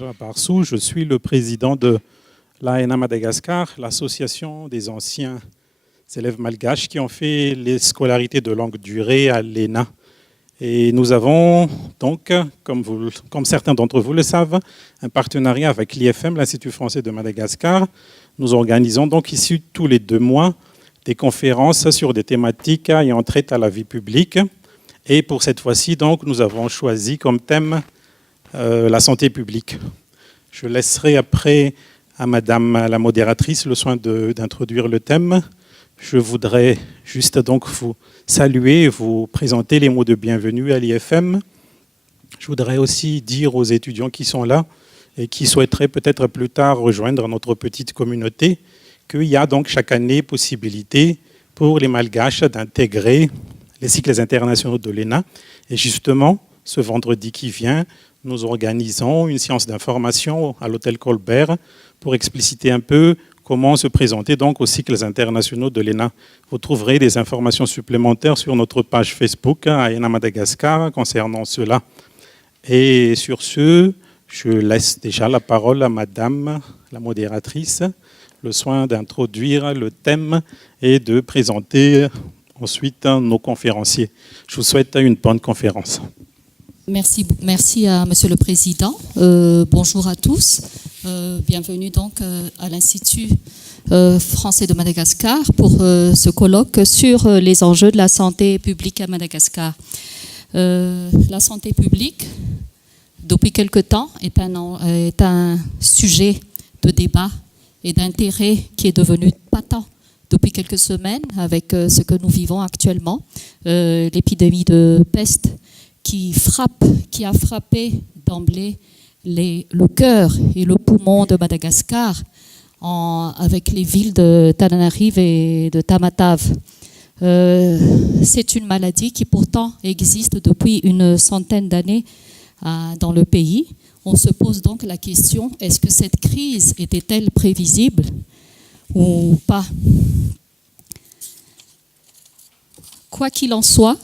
Alexandre Barsou, je suis le président de l'AENA Madagascar, l'association des anciens élèves malgaches qui ont fait les scolarités de longue durée à l'ENA. Et nous avons donc, comme certains d'entre vous le savent, un partenariat avec l'IFM, l'Institut français de Madagascar. Nous organisons donc ici tous les 2 mois des conférences sur des thématiques ayant trait à la vie publique. Et pour cette fois-ci, donc, nous avons choisi comme thème la santé publique. Je laisserai après à Madame la modératrice le soin d'introduire le thème. Je voudrais juste donc vous saluer et vous présenter les mots de bienvenue à l'IFM. Je voudrais aussi dire aux étudiants qui sont là et qui souhaiteraient peut-être plus tard rejoindre notre petite communauté qu'il y a donc chaque année possibilité pour les Malgaches d'intégrer les cycles internationaux de l'ENA. Et justement, ce vendredi qui vient, nous organisons une séance d'information à l'hôtel Colbert pour expliciter un peu comment se présenter donc aux cycles internationaux de l'ENA. Vous trouverez des informations supplémentaires sur notre page Facebook AENA Madagascar concernant cela. Et sur ce, je laisse déjà la parole à Madame la modératrice, le soin d'introduire le thème et de présenter ensuite nos conférenciers. Je vous souhaite une bonne conférence. Merci à Monsieur le Président. Bonjour à tous. Bienvenue donc à l'Institut français de Madagascar pour ce colloque sur les enjeux de la santé publique à Madagascar. La santé publique, depuis quelque temps, est un sujet de débat et d'intérêt qui est devenu patent depuis quelques semaines avec ce que nous vivons actuellement, l'épidémie de peste qui a frappé d'emblée le cœur et le poumon de Madagascar avec les villes de Tananarive et de Tamatave. C'est une maladie qui pourtant existe depuis une centaine d'années dans le pays. On se pose donc la question, est-ce que cette crise était-elle prévisible ou pas? Quoi qu'il en soit,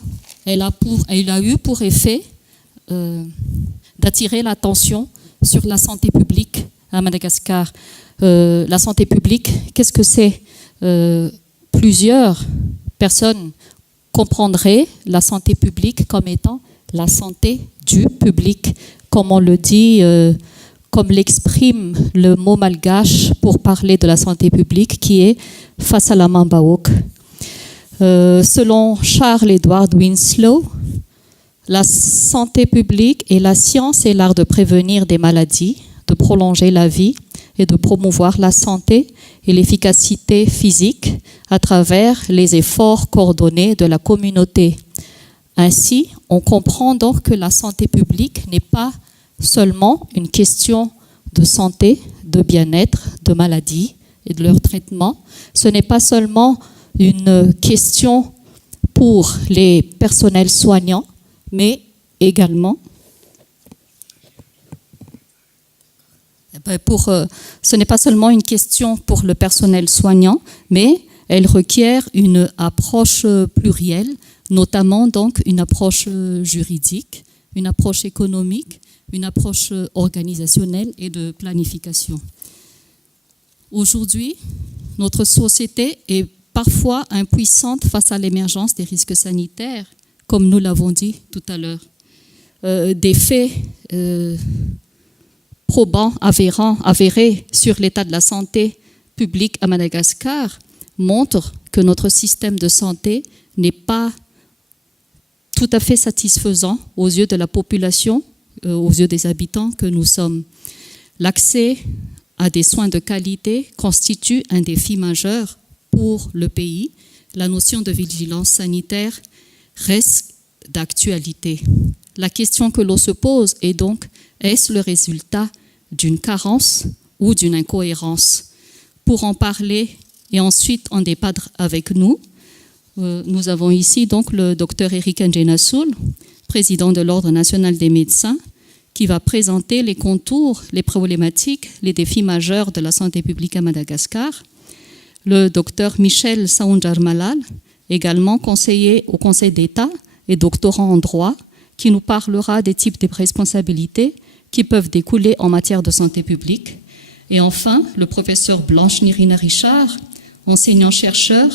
elle a eu pour effet d'attirer l'attention sur la santé publique à Madagascar. La santé publique, qu'est-ce que c'est? Plusieurs personnes comprendraient la santé publique comme étant la santé du public, comme on le dit, comme l'exprime le mot malgache pour parler de la santé publique, qui est Fasalamambaok. Selon Charles Edward Winslow, la santé publique est la science et l'art de prévenir des maladies, de prolonger la vie et de promouvoir la santé et l'efficacité physique à travers les efforts coordonnés de la communauté. Ainsi, on comprend donc que la santé publique n'est pas seulement une question de santé, de bien-être, de maladies et de leur traitement. Ce n'est pas seulement une question pour les personnels soignants, mais également ce n'est pas seulement une question pour le personnel soignant, mais elle requiert une approche plurielle, notamment donc une approche juridique, une approche économique, une approche organisationnelle et de planification. Aujourd'hui, notre société est parfois impuissante face à l'émergence des risques sanitaires, comme nous l'avons dit tout à l'heure. Des faits probants, avérés sur l'état de la santé publique à Madagascar montrent que notre système de santé n'est pas tout à fait satisfaisant aux yeux de la population, aux yeux des habitants que nous sommes. L'accès à des soins de qualité constitue un défi majeur pour le pays. La notion de vigilance sanitaire reste d'actualité. La question que l'on se pose est donc, est-ce le résultat d'une carence ou d'une incohérence? Pour en parler et ensuite en débattre avec nous, nous avons ici donc le docteur Eric Njenasoul, président de l'Ordre national des médecins, qui va présenter les contours, les problématiques, les défis majeurs de la santé publique à Madagascar. Le docteur Michel Saoundjar-Malal, également conseiller au Conseil d'État et doctorant en droit, qui nous parlera des types de responsabilités qui peuvent découler en matière de santé publique. Et enfin, le professeur Blanche Nirina Richard, enseignant-chercheur,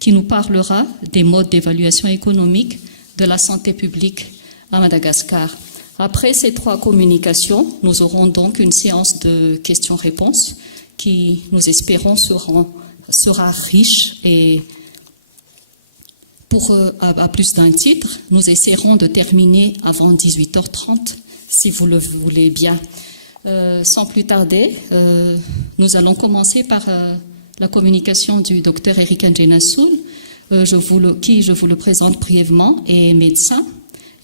qui nous parlera des modes d'évaluation économique de la santé publique à Madagascar. Après ces 3 communications, nous aurons donc une séance de questions-réponses qui, nous espérons, sera riche et à plus d'un titre. Nous essaierons de terminer avant 18h30, si vous le voulez bien. Sans plus tarder, nous allons commencer par la communication du docteur Eric Njenasoul, qui, je vous le présente brièvement, est médecin.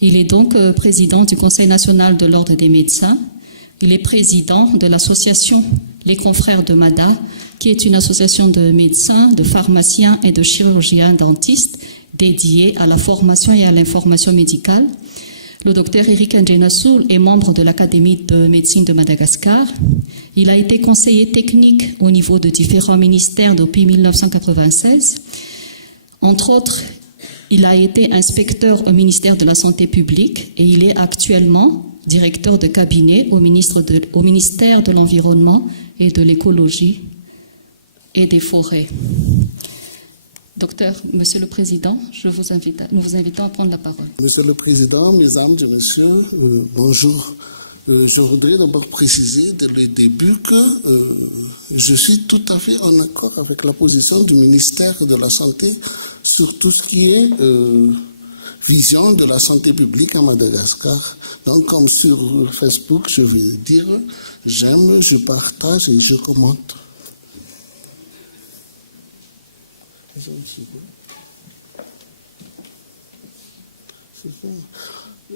Il est donc président du Conseil national de l'Ordre des médecins. Il est président de l'association Les Confrères de Mada, qui est une association de médecins, de pharmaciens et de chirurgiens dentistes dédiée à la formation et à l'information médicale. Le docteur Eric Njenasoul est membre de l'Académie de médecine de Madagascar. Il a été conseiller technique au niveau de différents ministères depuis 1996. Entre autres, il a été inspecteur au ministère de la Santé publique et il est actuellement directeur de cabinet au ministère de l'Environnement et de l'Écologie et des Forêts. Docteur, Monsieur le Président, nous vous invitons à prendre la parole. Monsieur le Président, Mesdames et Messieurs, bonjour. Je voudrais d'abord préciser dès le début que je suis tout à fait en accord avec la position du ministère de la Santé sur tout ce qui est vision de la santé publique à Madagascar. Donc, comme sur Facebook, je vais dire j'aime, je partage et je commente.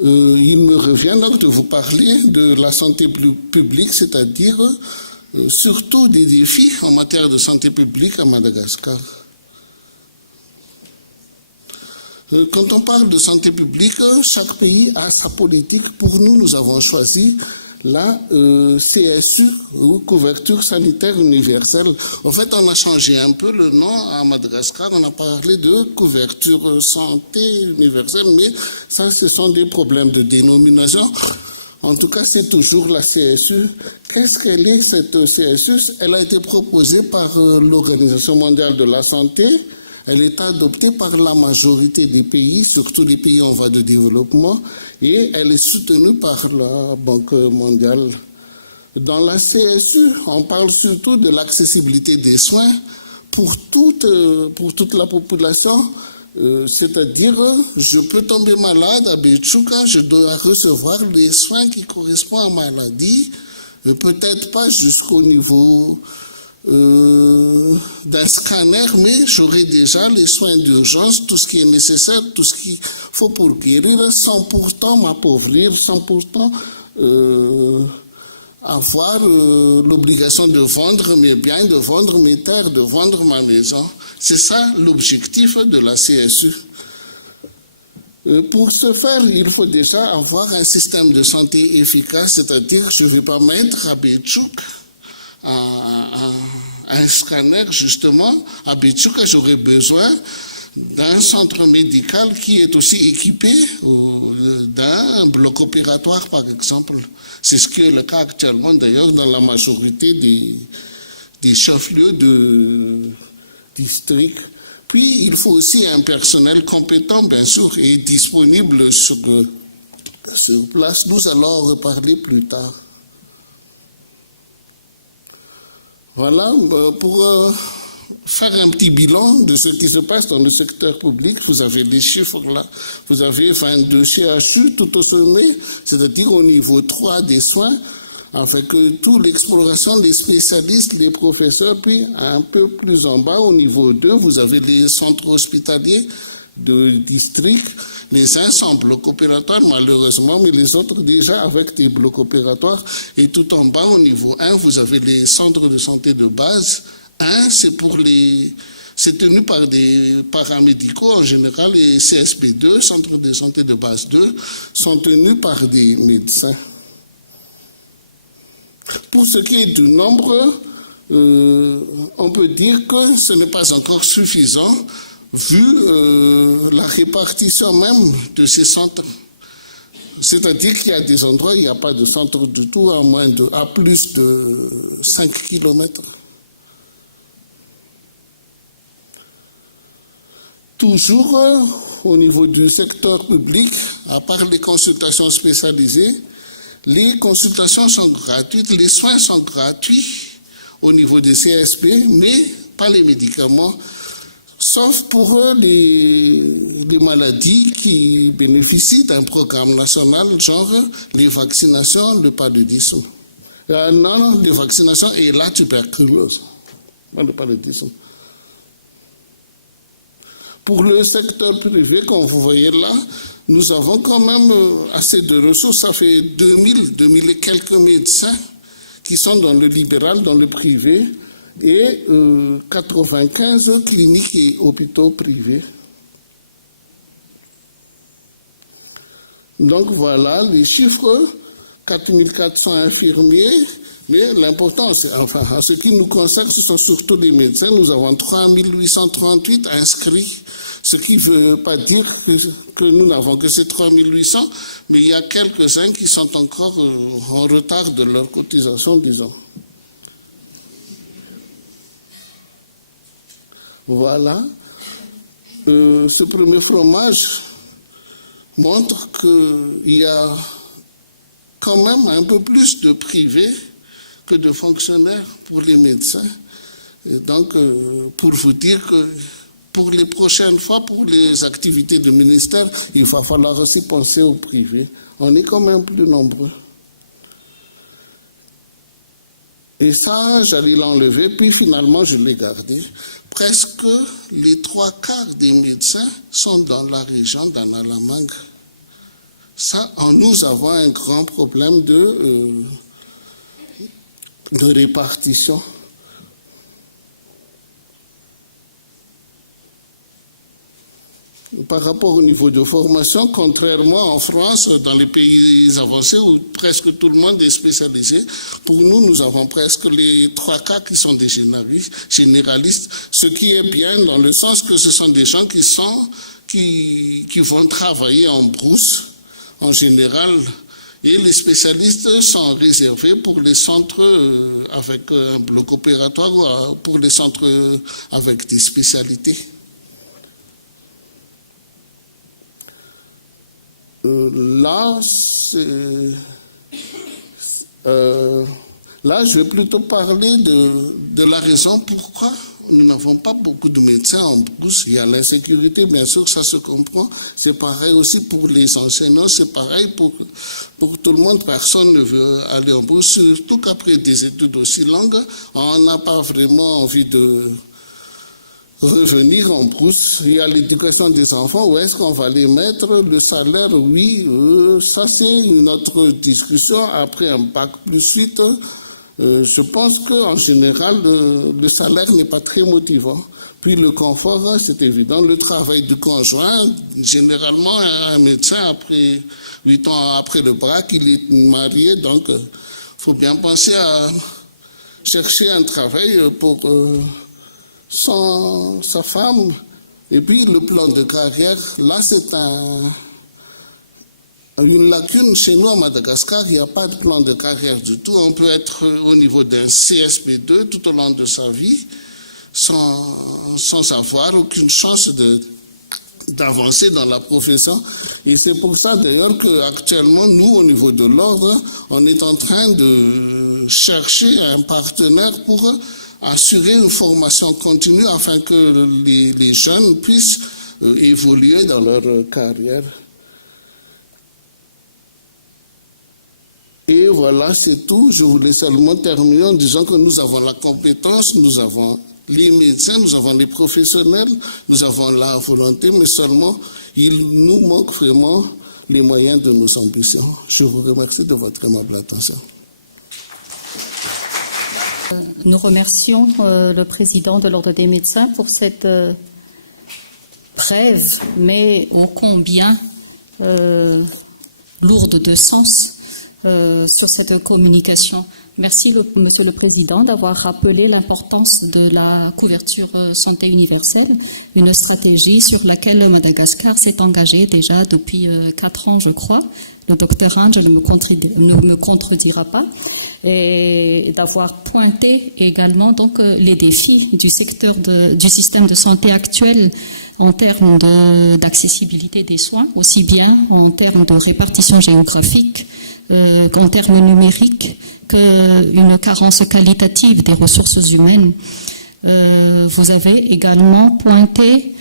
Il me revient donc de vous parler de la santé publique, c'est-à-dire surtout des défis en matière de santé publique à Madagascar. Quand on parle de santé publique, chaque pays a sa politique. Pour nous, nous avons choisi la CSU, ou couverture sanitaire universelle. En fait, on a changé un peu le nom à Madagascar, on a parlé de couverture santé universelle, mais ça, ce sont des problèmes de dénomination. En tout cas, c'est toujours la CSU. Qu'est-ce qu'elle est, cette CSU? Elle a été proposée par l'Organisation mondiale de la santé. Elle est adoptée par la majorité des pays, surtout les pays en voie de développement, et elle est soutenue par la Banque mondiale. Dans la CSU, on parle surtout de l'accessibilité des soins pour toute la population, c'est-à-dire je peux tomber malade à Betchouka, je dois recevoir les soins qui correspondent à ma maladie, peut-être pas jusqu'au niveau d'un scanner, mais j'aurai déjà les soins d'urgence, tout ce qui est nécessaire, tout ce qu'il faut pour guérir, sans pourtant m'appauvrir, sans pourtant avoir l'obligation de vendre mes biens, de vendre mes terres, de vendre ma maison. C'est ça l'objectif de la CSU. Pour ce faire, il faut déjà avoir un système de santé efficace, c'est-à-dire je ne vais pas mettre à Betchouk un scanner, justement. À Betchouka, j'aurais besoin d'un centre médical qui est aussi équipé d'un bloc opératoire, par exemple. C'est ce qui est le cas actuellement, d'ailleurs, dans la majorité des chefs-lieux de district. Puis, il faut aussi un personnel compétent, bien sûr, et disponible sur place. Nous allons en reparler plus tard. Voilà, pour faire un petit bilan de ce qui se passe dans le secteur public, vous avez les chiffres là. Vous avez 22 CHU tout au sommet, c'est-à-dire au niveau 3 des soins, avec toute l'exploration, les spécialistes, les professeurs, puis un peu plus en bas, au niveau 2, vous avez les centres hospitaliers de district. Les uns sont blocs opératoires, malheureusement, mais les autres déjà avec des blocs opératoires. Et tout en bas, au niveau 1, vous avez les centres de santé de base. C'est tenu par des paramédicaux en général, et CSP2, centres de santé de base 2, sont tenus par des médecins. Pour ce qui est du nombre, on peut dire que ce n'est pas encore suffisant, vu la répartition même de ces centres. C'est-à-dire qu'il y a des endroits où il n'y a pas de centre du tout à plus de 5 km. Toujours au niveau du secteur public, à part les consultations spécialisées, les consultations sont gratuites, les soins sont gratuits au niveau des CSP, mais pas les médicaments, sauf pour les maladies qui bénéficient d'un programme national, genre les vaccinations, le paludisme. Non, les vaccinations et la tuberculose, pas le paludisme. Pour le secteur privé, comme vous voyez là, nous avons quand même assez de ressources. Ça fait 2000 et quelques médecins qui sont dans le libéral, dans le privé, et 95 cliniques et hôpitaux privés. Donc voilà les chiffres, 4400 infirmiers, mais l'important, enfin, en ce qui nous concerne, ce sont surtout les médecins. Nous avons 3838 inscrits, ce qui ne veut pas dire que nous n'avons que ces 3800, mais il y a quelques-uns qui sont encore en retard de leur cotisation, disons. Voilà. Ce premier fromage montre qu'il y a quand même un peu plus de privés que de fonctionnaires pour les médecins. Et donc, pour vous dire que pour les prochaines fois, pour les activités du ministère, il va falloir aussi penser au privé. On est quand même plus nombreux. Et ça, j'allais l'enlever, puis finalement, je l'ai gardé. Presque les 3/4 des médecins sont dans la région d'Analamang. Ça, nous avons un grand problème de répartition. Par rapport au niveau de formation, contrairement en France, dans les pays avancés où presque tout le monde est spécialisé, pour nous, nous avons presque les 3/4 qui sont des généralistes, ce qui est bien dans le sens que ce sont des gens qui vont travailler en brousse, en général, et les spécialistes sont réservés pour les centres avec un bloc opératoire ou pour les centres avec des spécialités. Là, je vais plutôt parler de la raison pourquoi nous n'avons pas beaucoup de médecins en brousse. Il y a l'insécurité, bien sûr, ça se comprend. C'est pareil aussi pour les enseignants, c'est pareil pour tout le monde. Personne ne veut aller en brousse, surtout qu'après des études aussi longues, on n'a pas vraiment envie de revenir en brousse. Il y a l'éducation des enfants, où est-ce qu'on va les mettre? Le salaire, oui, ça c'est une autre discussion. Après un bac plus 8, je pense qu'en général, le salaire n'est pas très motivant. Puis le confort, c'est évident. Le travail du conjoint, généralement, un médecin, après 8 ans après le bac, il est marié, donc il faut bien penser à chercher un travail pour sa femme. Et puis le plan de carrière, là c'est une lacune chez nous à Madagascar. Il n'y a pas de plan de carrière du tout. On peut être au niveau d'un CSP2 tout au long de sa vie sans avoir aucune chance d'avancer dans la profession. Et c'est pour ça d'ailleurs qu'actuellement, nous, au niveau de l'ordre, on est en train de chercher un partenaire pour assurer une formation continue afin que les jeunes puissent évoluer dans leur carrière. Et voilà, c'est tout. Je voulais seulement terminer en disant que nous avons la compétence, nous avons les médecins, nous avons les professionnels, nous avons la volonté, mais seulement il nous manque vraiment les moyens de nos ambitions. Je vous remercie de votre aimable attention. Nous remercions le président de l'Ordre des médecins pour cette brève, mais ô combien lourde de sens, sur cette communication. Merci, Monsieur le Président, d'avoir rappelé l'importance de la couverture santé universelle, une stratégie sur laquelle Madagascar s'est engagé déjà depuis 4 ans, je crois. Le docteur Angel ne me contredira pas. Et d'avoir pointé également donc, les défis du secteur du système de santé actuel en termes d'accessibilité des soins, aussi bien en termes de répartition géographique qu'en termes numériques, qu'une carence qualitative des ressources humaines. Vous avez également pointé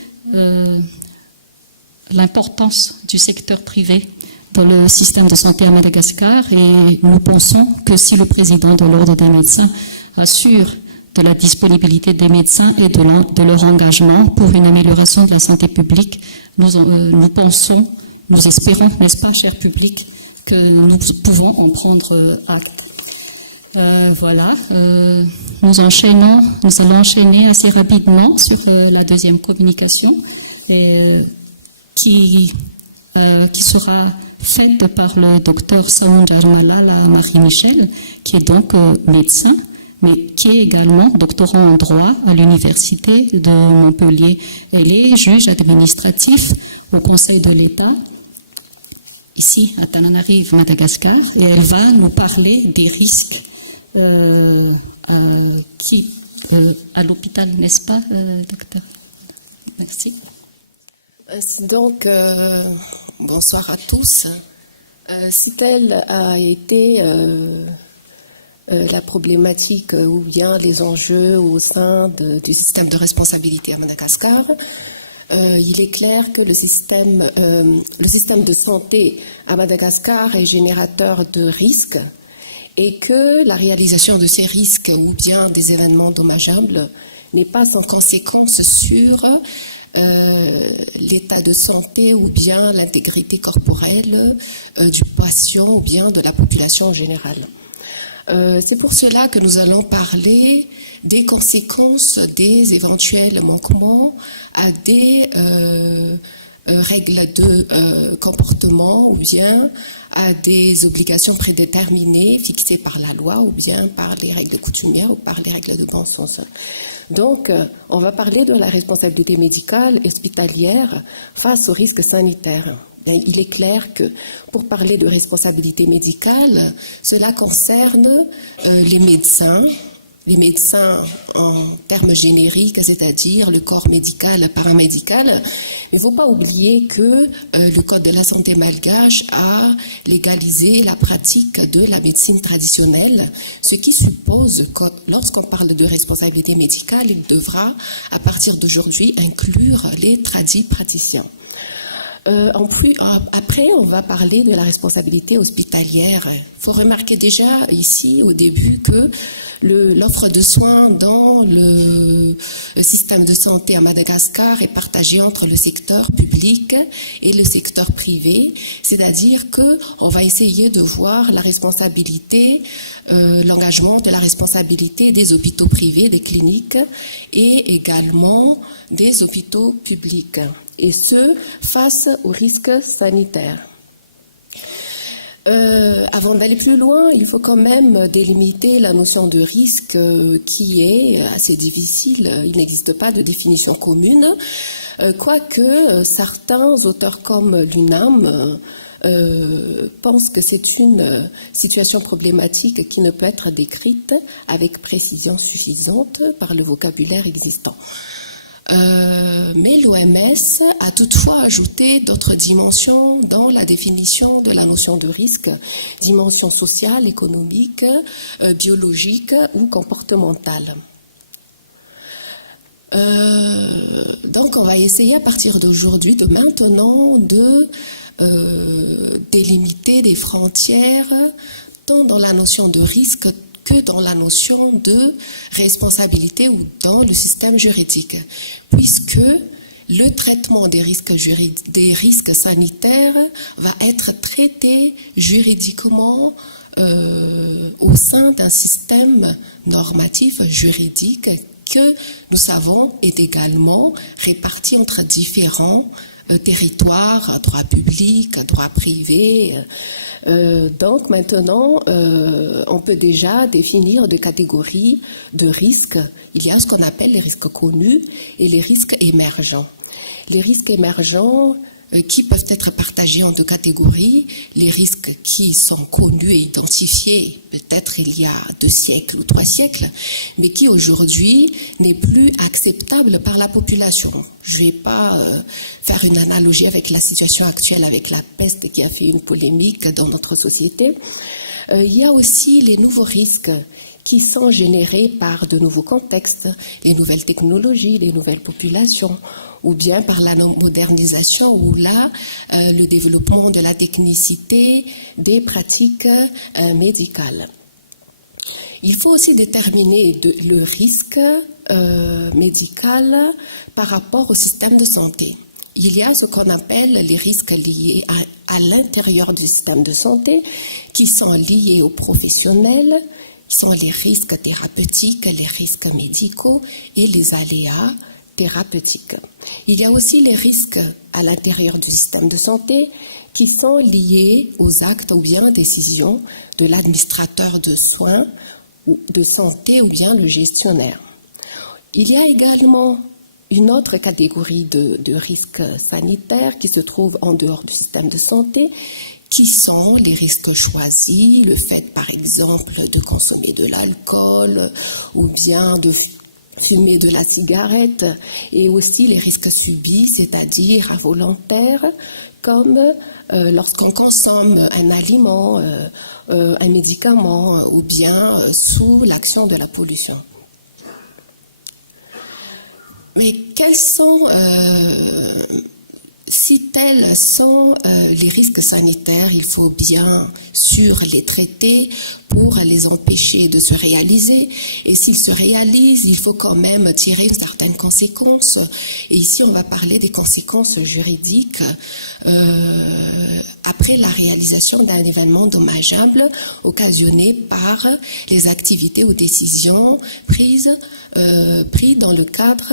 l'importance du secteur privé dans le système de santé à Madagascar, et nous pensons que si le président de l'Ordre des médecins assure de la disponibilité des médecins et de leur engagement pour une amélioration de la santé publique, nous pensons, nous espérons, n'est-ce pas, cher public, que nous pouvons en prendre acte. Voilà, nous allons enchaîner assez rapidement sur la deuxième communication qui sera faite par le docteur Saoundja Malala Marie-Michel, qui est donc médecin, mais qui est également doctorant en droit à l'université de Montpellier. Elle est juge administratif au Conseil de l'État, ici à Tananarive, Madagascar, et elle va nous parler des risques à l'hôpital, n'est-ce pas, docteur? Merci. Donc, bonsoir à tous. Si telle a été la problématique ou bien les enjeux au sein du système de responsabilité à Madagascar, il est clair que le système de santé à Madagascar est générateur de risques et que la réalisation de ces risques ou bien des événements dommageables n'est pas sans conséquence sur l'état de santé ou bien l'intégrité corporelle du patient ou bien de la population en général. C'est pour cela que nous allons parler des conséquences des éventuels manquements à des règles de comportement ou bien à des obligations prédéterminées fixées par la loi ou bien par les règles coutumières ou par les règles de bon sens. Donc, on va parler de la responsabilité médicale et hospitalière face aux risques sanitaires. Il est clair que pour parler de responsabilité médicale, cela concerne les médecins en termes génériques, c'est-à-dire le corps médical, paramédical. Il ne faut pas oublier que le Code de la santé malgache a légalisé la pratique de la médecine traditionnelle, ce qui suppose que lorsqu'on parle de responsabilité médicale, il devra, à partir d'aujourd'hui, inclure les tradis praticiens. Après, on va parler de la responsabilité hospitalière. Il faut remarquer déjà ici, au début, que l'offre de soins dans le système de santé à Madagascar est partagée entre le secteur public et le secteur privé, c'est-à-dire qu'on va essayer de voir la responsabilité, l'engagement de la responsabilité des hôpitaux privés, des cliniques et également des hôpitaux publics, et ce, face aux risques sanitaires. Avant d'aller plus loin, il faut quand même délimiter la notion de risque qui est assez difficile. Il n'existe pas de définition commune, quoique certains auteurs comme l'UNAM pensent que c'est une situation problématique qui ne peut être décrite avec précision suffisante par le vocabulaire existant. Mais l'OMS a toutefois ajouté d'autres dimensions dans la définition de la notion de risque, dimensions sociales, économiques, biologiques ou comportementales. Donc on va essayer à partir d'aujourd'hui, de maintenant, de délimiter des frontières tant dans la notion de risque que dans la notion de responsabilité ou dans le système juridique, puisque le traitement des risques sanitaires va être traité juridiquement au sein d'un système normatif juridique que nous savons est également réparti entre différents territoires, droit public, droit privé. Donc maintenant, on peut déjà définir deux catégories de risques. Il y a ce qu'on appelle les risques connus et les risques émergents. Les risques émergents qui peuvent être partagés en deux catégories. Les risques qui sont connus et identifiés peut-être il y a 2 siècles ou 3 siècles, mais qui aujourd'hui n'est plus acceptable par la population. Je ne vais pas faire une analogie avec la situation actuelle avec la peste qui a fait une polémique dans notre société. Il y a aussi les nouveaux risques qui sont générés par de nouveaux contextes, les nouvelles technologies, les nouvelles populations, ou bien par la modernisation, ou là, le développement de la technicité des pratiques médicales. Il faut aussi déterminer le risque médical par rapport au système de santé. Il y a ce qu'on appelle les risques liés à l'intérieur du système de santé, qui sont liés aux professionnels, qui sont les risques thérapeutiques, les risques médicaux et les aléas thérapeutiques. Il y a aussi les risques à l'intérieur du système de santé qui sont liés aux actes ou bien décisions de l'administrateur de soins, de santé ou bien le gestionnaire. Il y a également une autre catégorie de risques sanitaires qui se trouvent en dehors du système de santé, qui sont les risques choisis, le fait par exemple de consommer de l'alcool ou bien de fumer de la cigarette, et aussi les risques subis, c'est-à-dire involontaires, comme lorsqu'on consomme un aliment, un médicament ou bien sous l'action de la pollution. Mais quels sont, si tels sont les risques sanitaires, il faut bien sûr les traiter pour les empêcher de se réaliser. Et s'ils se réalisent, il faut quand même tirer une certaine conséquence. Et ici, on va parler des conséquences juridiques après la réalisation d'un événement dommageable occasionné par les activités ou décisions prises dans le cadre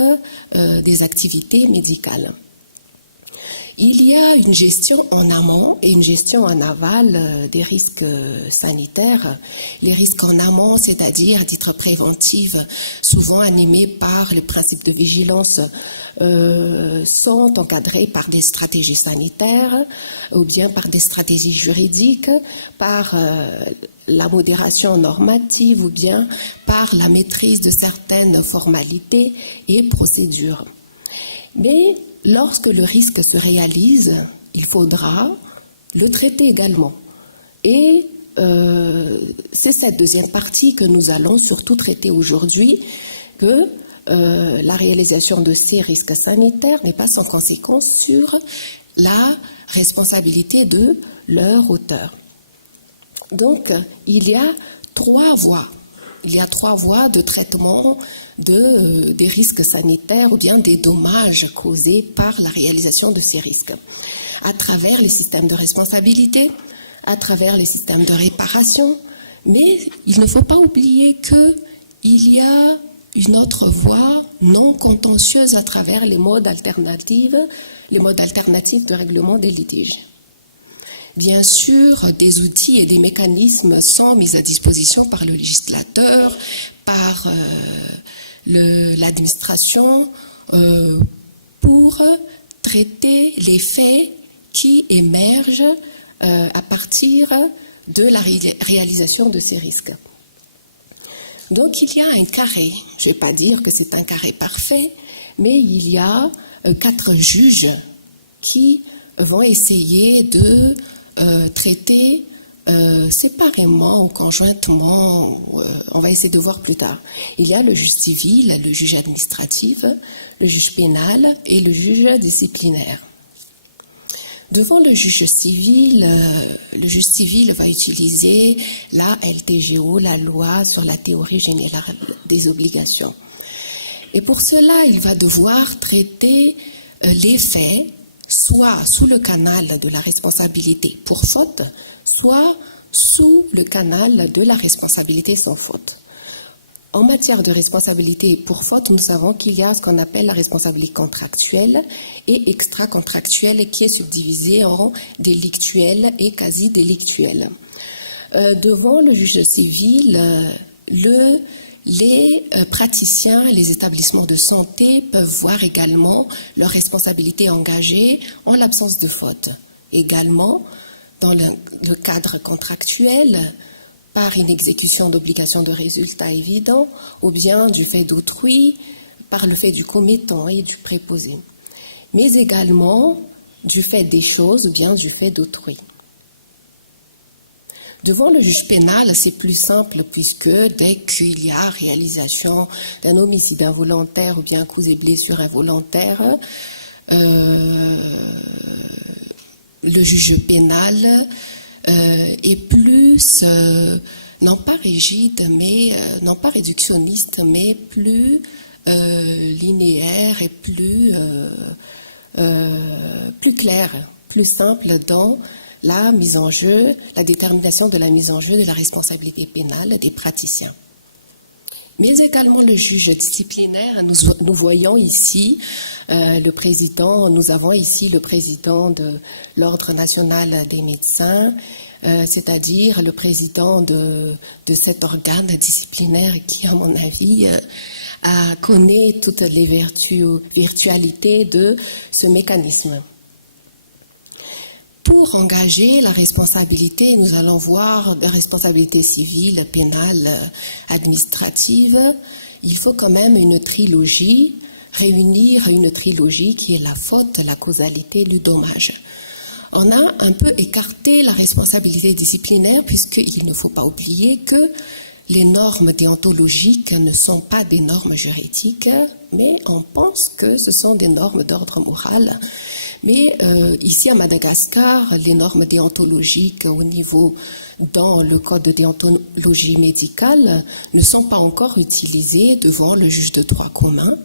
des activités médicales. Il y a une gestion en amont et une gestion en aval des risques sanitaires. Les risques en amont, c'est-à-dire à titre préventif, souvent animés par le principe de vigilance, sont encadrés par des stratégies sanitaires ou bien par des stratégies juridiques, par la modération normative ou bien par la maîtrise de certaines formalités et procédures. Mais lorsque le risque se réalise, il faudra le traiter également. Et c'est cette deuxième partie que nous allons surtout traiter aujourd'hui, que la réalisation de ces risques sanitaires n'est pas sans conséquence sur la responsabilité de leur auteur. Donc, il y a 3 voies. Il y a 3 voies de traitement des risques sanitaires ou bien des dommages causés par la réalisation de ces risques. À travers les systèmes de responsabilité, à travers les systèmes de réparation, mais il ne faut pas oublier qu'il y a une autre voie non contentieuse à travers les modes alternatifs de règlement des litiges. Bien sûr, des outils et des mécanismes sont mis à disposition par le législateur, par l'administration, pour traiter les faits qui émergent à partir de la réalisation de ces risques. Donc il y a un carré, je ne vais pas dire que c'est un carré parfait, mais il y a 4 juges qui vont essayer de traiter séparément ou conjointement, on va essayer de voir plus tard. Il y a le juge civil, le juge administratif, le juge pénal et le juge disciplinaire. Devant le juge civil va utiliser la LTGO, la loi sur la théorie générale des obligations. Et pour cela, il va devoir traiter les faits soit sous le canal de la responsabilité pour faute, soit sous le canal de la responsabilité sans faute. En matière de responsabilité pour faute, nous savons qu'il y a ce qu'on appelle la responsabilité contractuelle et extra-contractuelle qui est subdivisée en délictuelle et quasi-délictuelle. Devant le juge civil, les praticiens, les établissements de santé peuvent voir également leur responsabilité engagée en l'absence de faute. Également, dans le cadre contractuel, par une exécution d'obligations de résultat évident, ou bien du fait d'autrui, par le fait du commettant et du préposé, mais également du fait des choses ou bien du fait d'autrui. Devant le juge pénal, c'est plus simple puisque dès qu'il y a réalisation d'un homicide involontaire ou bien coups et blessures involontaires, le juge pénal est plus, non pas rigide, mais non pas réductionniste, mais plus linéaire et plus clair, plus simple dans la mise en jeu, la détermination de la mise en jeu de la responsabilité pénale des praticiens. Mais également le juge disciplinaire, nous voyons ici le président, nous avons ici le président de l'Ordre national des médecins, c'est-à-dire le président de cet organe disciplinaire qui, à mon avis, connaît toutes les virtualités de ce mécanisme. Pour engager la responsabilité, nous allons voir des responsabilités civiles, pénales, administratives. Il faut quand même une trilogie, réunir une trilogie qui est la faute, la causalité, le dommage. On a un peu écarté la responsabilité disciplinaire puisqu'il ne faut pas oublier que les normes déontologiques ne sont pas des normes juridiques, mais on pense que ce sont des normes d'ordre moral. Mais ici à Madagascar, les normes déontologiques au niveau dans le code de déontologie médicale ne sont pas encore utilisées devant le juge de droit commun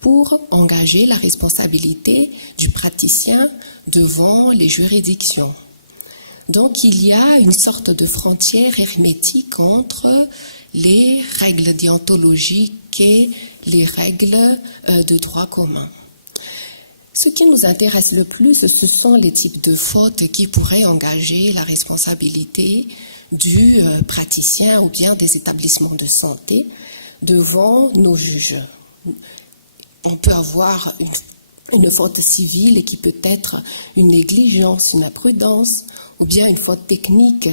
pour engager la responsabilité du praticien devant les juridictions. Donc il y a une sorte de frontière hermétique entre les règles déontologiques et les règles de droit commun. Ce qui nous intéresse le plus, ce sont les types de fautes qui pourraient engager la responsabilité du praticien ou bien des établissements de santé devant nos juges. On peut avoir une faute civile qui peut être une négligence, une imprudence, ou bien une faute technique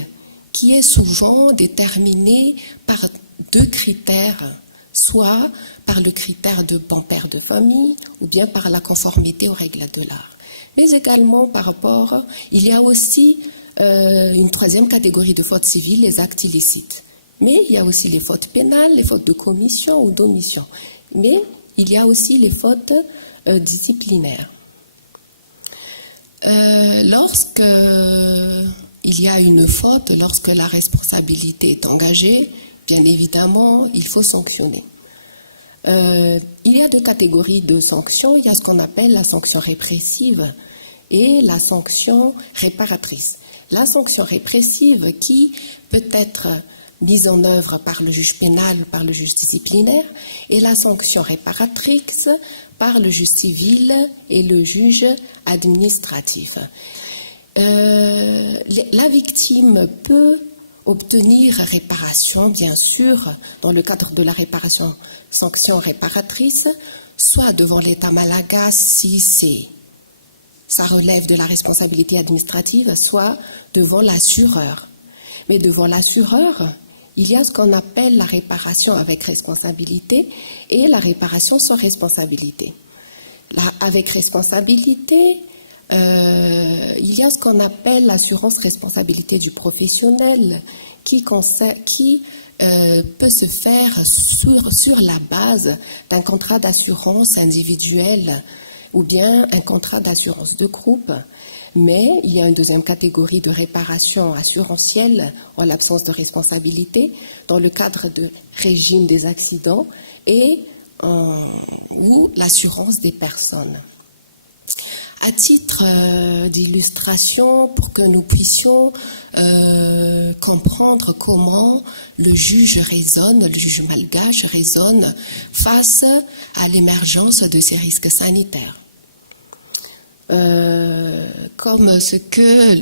qui est souvent déterminée par deux critères, soit par le critère de bon père de famille ou bien par la conformité aux règles de l'art. Mais également par rapport, il y a aussi une troisième catégorie de fautes civiles, les actes illicites. Mais il y a aussi les fautes pénales, les fautes de commission ou d'omission. Mais il y a aussi les fautes disciplinaires. Lorsque il y a une faute, lorsque la responsabilité est engagée, bien évidemment, il faut sanctionner. Il y a deux catégories de sanctions. Il y a ce qu'on appelle la sanction répressive et la sanction réparatrice. La sanction répressive qui peut être mise en œuvre par le juge pénal ou par le juge disciplinaire et la sanction réparatrice par le juge civil et le juge administratif. La victime peut obtenir réparation, bien sûr, dans le cadre de la sanction réparatrice, soit devant l'État malagasy si ça relève de la responsabilité administrative, soit devant l'assureur. Mais devant l'assureur, il y a ce qu'on appelle la réparation avec responsabilité et la réparation sans responsabilité. Avec responsabilité, il y a ce qu'on appelle l'assurance responsabilité du professionnel qui peut se faire sur la base d'un contrat d'assurance individuel ou bien un contrat d'assurance de groupe. Mais il y a une deuxième catégorie de réparation assurantielle en l'absence de responsabilité dans le cadre de régime des accidents et ou l'assurance des personnes. À titre d'illustration, pour que nous puissions comprendre comment le juge malgache raisonne face à l'émergence de ces risques sanitaires. Comme ce que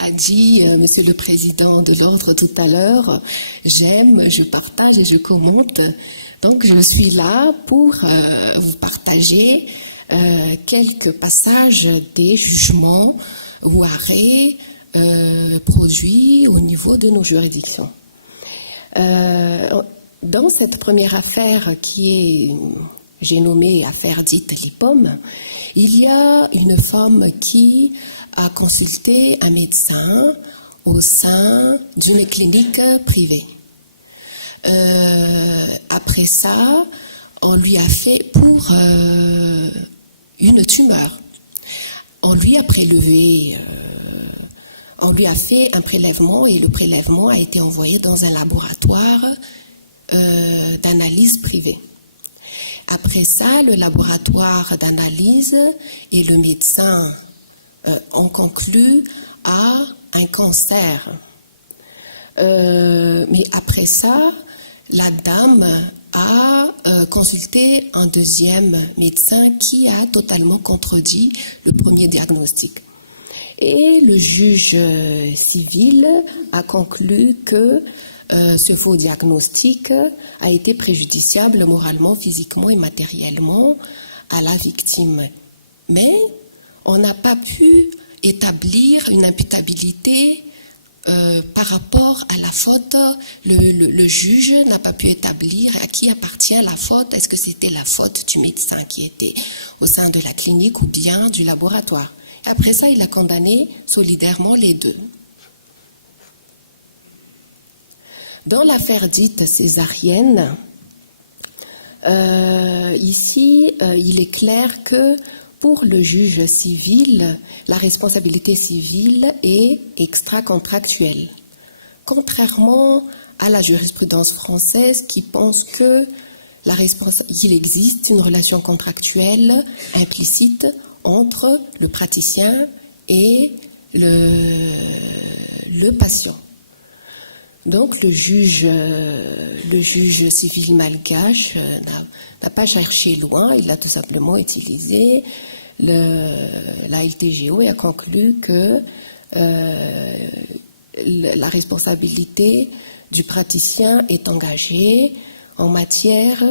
a dit Monsieur le Président de l'Ordre tout à l'heure, j'aime, je partage et je commente. Donc je suis là pour vous partager quelques passages des jugements ou arrêts produits au niveau de nos juridictions. Dans cette première affaire j'ai nommé affaire dite Lipom, il y a une femme qui a consulté un médecin au sein d'une clinique privée. Après ça, on lui a fait pour une tumeur. On lui a prélevé, on lui a fait un prélèvement et le prélèvement a été envoyé dans un laboratoire d'analyse privé. Après ça, le laboratoire d'analyse et le médecin ont conclu à un cancer. Mais après ça, la dame a consulté un deuxième médecin qui a totalement contredit le premier diagnostic. Et le juge civil a conclu que ce faux diagnostic a été préjudiciable moralement, physiquement et matériellement à la victime. Mais on n'a pas pu établir une imputabilité par rapport à la faute. Le juge n'a pas pu établir à qui appartient la faute. Est-ce que c'était la faute du médecin qui était au sein de la clinique ou bien du laboratoire? Après ça, il a condamné solidairement les deux. Dans l'affaire dite césarienne, ici, il est clair que pour le juge civil, la responsabilité civile est extra-contractuelle. Contrairement à la jurisprudence française qui pense qu'il existe une relation contractuelle implicite entre le praticien et le patient. Donc le juge civil malgache n'a pas cherché loin, il a tout simplement utilisé la LTGO et a conclu que la responsabilité du praticien est engagée en matière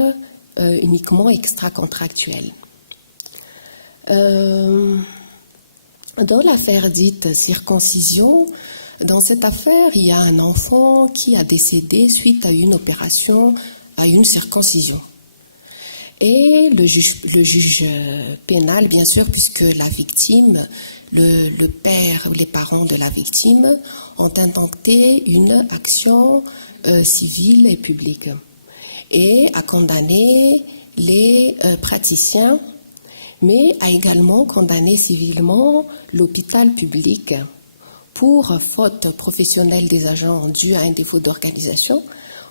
uniquement extra-contractuelle. Dans l'affaire dite circoncision, dans cette affaire, il y a un enfant qui a décédé suite à une opération, à une circoncision. Et le juge pénal, bien sûr, puisque la victime, le père ou les parents de la victime ont intenté une action civile et publique et a condamné les praticiens, mais a également condamné civilement l'hôpital public pour faute professionnelle des agents due à un défaut d'organisation,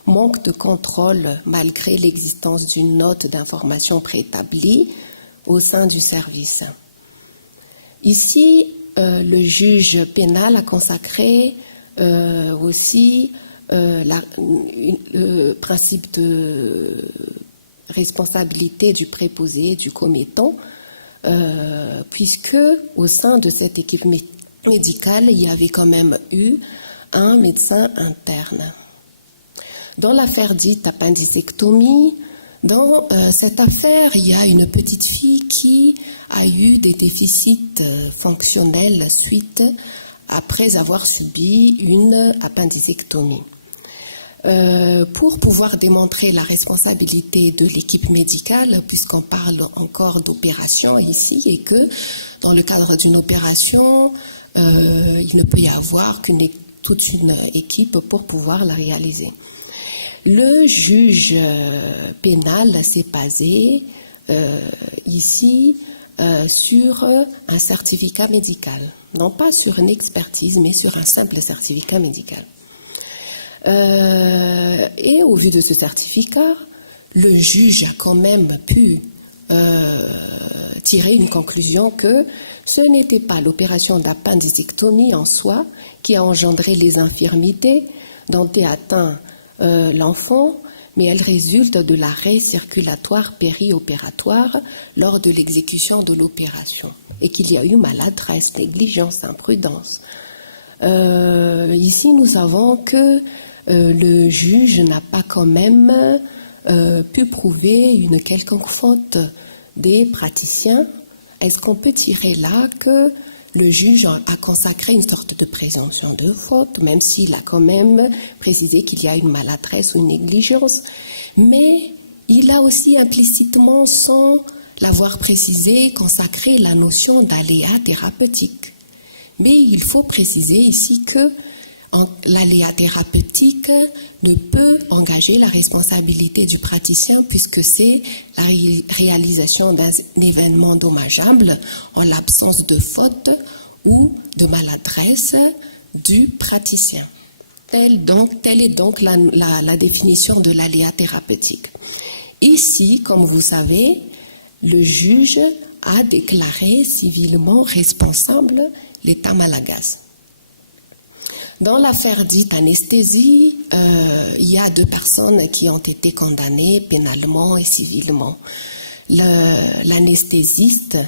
manque de contrôle malgré l'existence d'une note d'information préétablie au sein du service. Ici, le juge pénal a consacré aussi le principe de responsabilité du préposé, du commettant, puisque au sein de cette équipe médicale, il y avait quand même eu un médecin interne. Dans l'affaire dite appendicectomie, dans cette affaire, il y a une petite fille qui a eu des déficits fonctionnels après avoir subi une appendicectomie. Pour pouvoir démontrer la responsabilité de l'équipe médicale, puisqu'on parle encore d'opération ici, et que dans le cadre d'une opération, il ne peut y avoir toute une équipe pour pouvoir la réaliser. Le juge pénal s'est basé ici sur un certificat médical, non pas sur une expertise, mais sur un simple certificat médical. Et au vu de ce certificat, le juge a quand même pu tirer une conclusion que Ce n'était pas l'opération d'appendicectomie en soi qui a engendré les infirmités dont est atteint l'enfant, mais elle résulte de l'arrêt circulatoire périopératoire lors de l'exécution de l'opération et qu'il y a eu maladresse, négligence, imprudence. Ici, nous savons que le juge n'a pas quand même pu prouver une quelconque faute des praticiens. Est-ce qu'on peut tirer là que le juge a consacré une sorte de présomption de faute, même s'il a quand même précisé qu'il y a une maladresse ou une négligence, mais il a aussi implicitement, sans l'avoir précisé, consacré la notion d'aléa thérapeutique. Mais il faut préciser ici que l'aléa thérapeutique ne peut engager la responsabilité du praticien puisque c'est la réalisation d'un événement dommageable en l'absence de faute ou de maladresse du praticien. Telle est donc la définition de l'aléa thérapeutique. Ici, comme vous savez, le juge a déclaré civilement responsable l'État malagasy. Dans l'affaire dite anesthésie, il y a 2 personnes qui ont été condamnées pénalement et civilement. L'anesthésiste,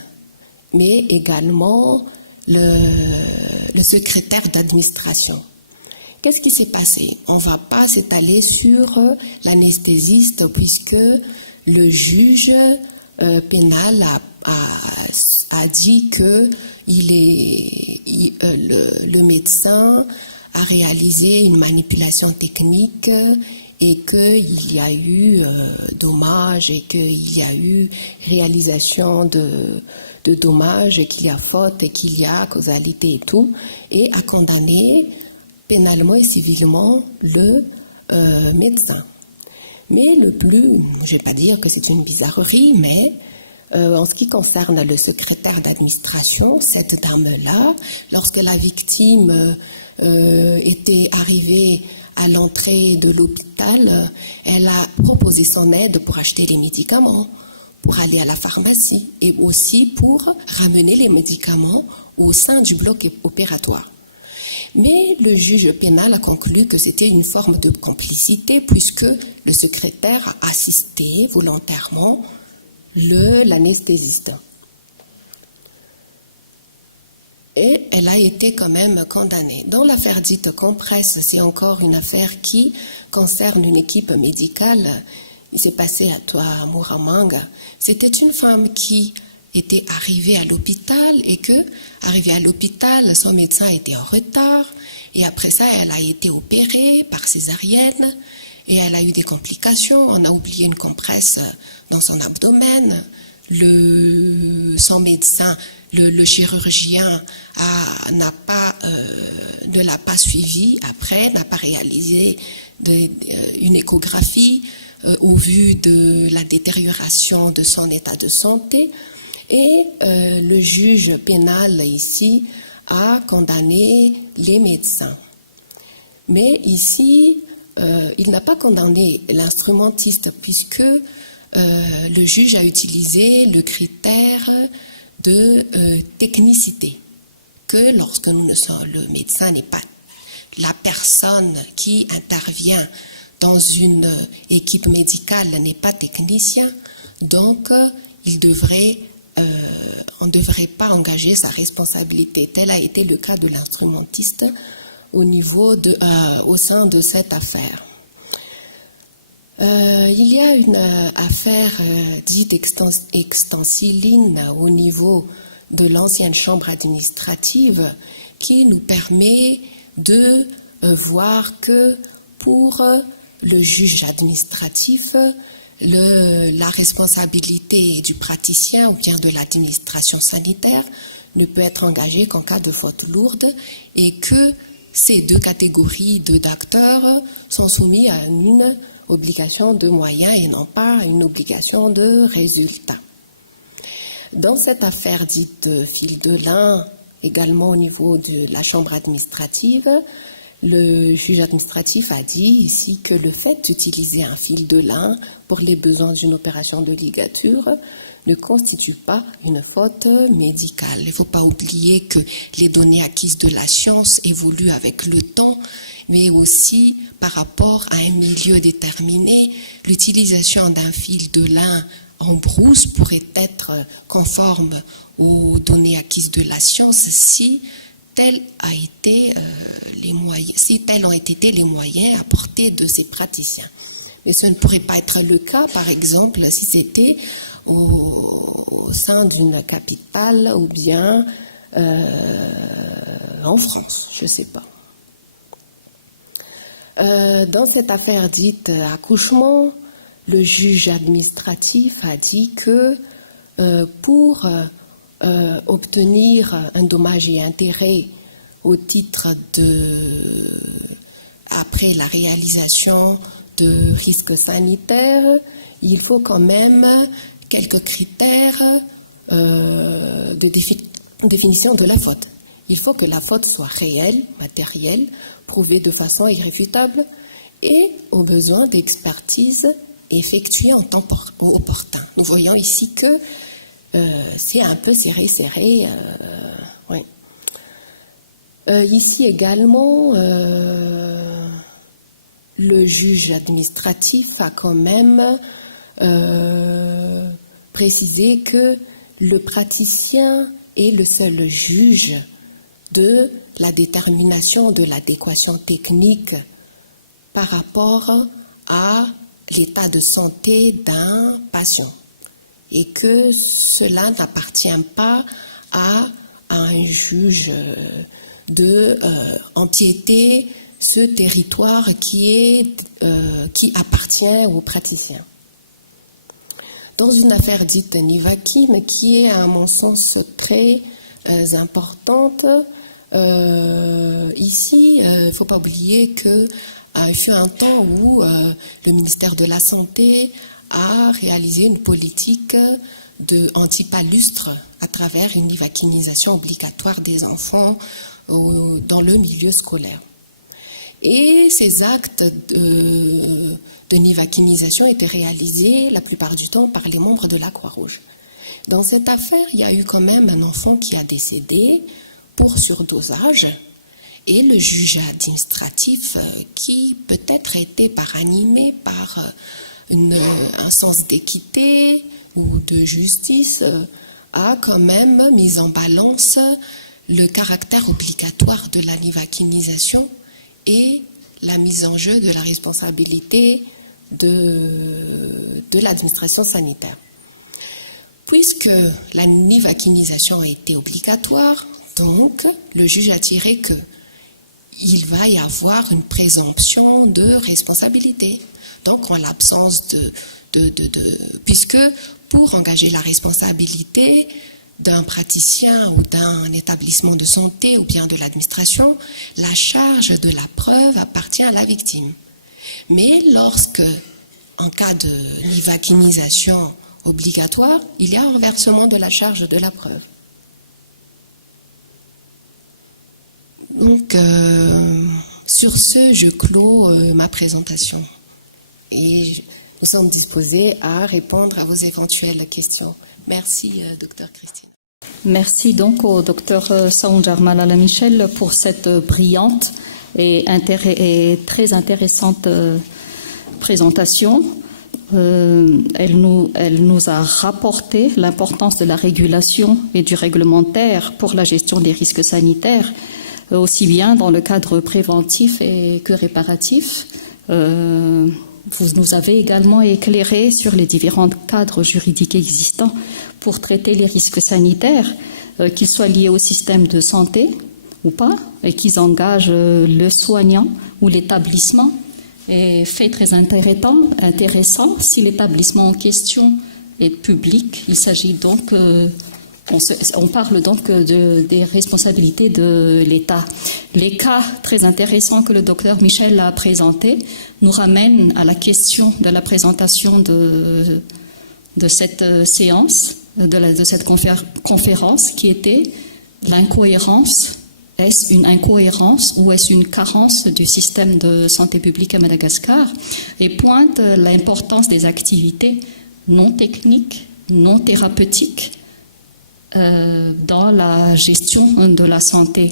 mais également le secrétaire d'administration. Qu'est-ce qui s'est passé? On ne va pas s'étaler sur l'anesthésiste puisque le juge pénal a dit que le médecin a réalisé une manipulation technique et qu'il y a eu dommage et qu'il y a eu réalisation de dommages et qu'il y a faute et qu'il y a causalité et tout, et a condamné pénalement et civilement le médecin. Mais le plus, je ne vais pas dire que c'est une bizarrerie, mais en ce qui concerne le secrétaire d'administration, cette dame-là, lorsque la victime était arrivée à l'entrée de l'hôpital, elle a proposé son aide pour acheter les médicaments, pour aller à la pharmacie et aussi pour ramener les médicaments au sein du bloc opératoire. Mais le juge pénal a conclu que c'était une forme de complicité puisque le secrétaire a assisté volontairement l'anesthésiste. Et elle a été quand même condamnée. Dans l'affaire dite Compresse, c'est encore une affaire qui concerne une équipe médicale. Il s'est passé à Muramanga. C'était une femme qui était arrivée à l'hôpital et que, arrivée à l'hôpital, son médecin était en retard. Et après ça, elle a été opérée par césarienne et elle a eu des complications. On a oublié une compresse dans son abdomen. Son médecin, le chirurgien, ne l'a pas suivi après, n'a pas réalisé une échographie au vu de la détérioration de son état de santé. Et le juge pénal ici a condamné les médecins. Mais ici, il n'a pas condamné l'instrumentiste puisque le juge a utilisé le critère de technicité, que lorsque le médecin n'est pas la personne qui intervient dans une équipe médicale n'est pas technicien, donc on ne devrait pas engager sa responsabilité. Tel a été le cas de l'instrumentiste au sein de cette affaire. Il y a une affaire dite extensiline au niveau de l'ancienne chambre administrative qui nous permet de voir que pour le juge administratif, la responsabilité du praticien ou bien de l'administration sanitaire ne peut être engagée qu'en cas de faute lourde et que ces 2 catégories d'acteurs sont soumis à une obligation de moyens et non pas à une obligation de résultat. Dans cette affaire dite fil de lin, également au niveau de la chambre administrative, le juge administratif a dit ici que le fait d'utiliser un fil de lin pour les besoins d'une opération de ligature ne constitue pas une faute médicale. Il ne faut pas oublier que les données acquises de la science évoluent avec le temps, mais aussi par rapport à un milieu déterminé. L'utilisation d'un fil de lin en brousse pourrait être conforme aux données acquises de la science si tels ont été les moyens apportés de ces praticiens. Mais ce ne pourrait pas être le cas, par exemple, si c'était au sein d'une capitale ou bien en France, je ne sais pas. Dans cette affaire dite accouchement, le juge administratif a dit que pour obtenir un dommage et intérêt au titre après la réalisation de risques sanitaires, il faut quand même quelques critères de définition de la faute. Il faut que la faute soit réelle, matérielle, prouvée de façon irréfutable et au besoin d'expertise effectuée en temps opportun. Nous voyons ici que c'est un peu serré. Ouais. Ici également, le juge administratif a quand même précisé que le praticien est le seul juge de la détermination de l'adéquation technique par rapport à l'état de santé d'un patient et que cela n'appartient pas à un juge de empiéter ce territoire qui appartient aux praticiens. Dans une affaire dite Nivaquine, qui est à mon sens très importante, ici, il ne faut pas oublier qu'il fut un temps où le ministère de la Santé a réalisé une politique anti-palustre à travers une nivaquinisation obligatoire des enfants dans le milieu scolaire. Et ces actes de nivaquinisation étaient réalisés la plupart du temps par les membres de la Croix-Rouge. Dans cette affaire, il y a eu quand même un enfant qui a décédé pour surdosage et le juge administratif qui peut-être était animé par un sens d'équité ou de justice a quand même mis en balance le caractère obligatoire de la nivaquinisation et la mise en jeu de la responsabilité de l'administration sanitaire. Puisque la nivaquinisation a été obligatoire, donc le juge a tiré qu'il va y avoir une présomption de responsabilité. Donc en l'absence puisque pour engager la responsabilité d'un praticien ou d'un établissement de santé ou bien de l'administration, la charge de la preuve appartient à la victime. Mais lorsque, en cas de nivaquinisation obligatoire, il y a un renversement de la charge de la preuve. Donc, sur ce, je clôt ma présentation. Et nous sommes disposés à répondre à vos éventuelles questions. Merci, docteur Christine. Merci donc au docteur Saoundjar Malala Michel pour cette brillante et très intéressante présentation. Elle nous a rapporté l'importance de la régulation et du réglementaire pour la gestion des risques sanitaires, aussi bien dans le cadre préventif que réparatif. Vous nous avez également éclairé sur les différents cadres juridiques existants pour traiter les risques sanitaires, qu'ils soient liés au système de santé ou pas, et qu'ils engagent le soignant ou l'établissement. Et fait très intéressant, si l'établissement en question est public, il s'agit donc, on parle donc des responsabilités de l'État. Les cas très intéressants que le docteur Michel a présentés nous ramènent à la question de la présentation de cette séance, de cette conférence, qui était l'incohérence. Est-ce une incohérence ou est-ce une carence du système de santé publique à Madagascar, et pointe l'importance des activités non techniques non thérapeutiques dans la gestion de la santé.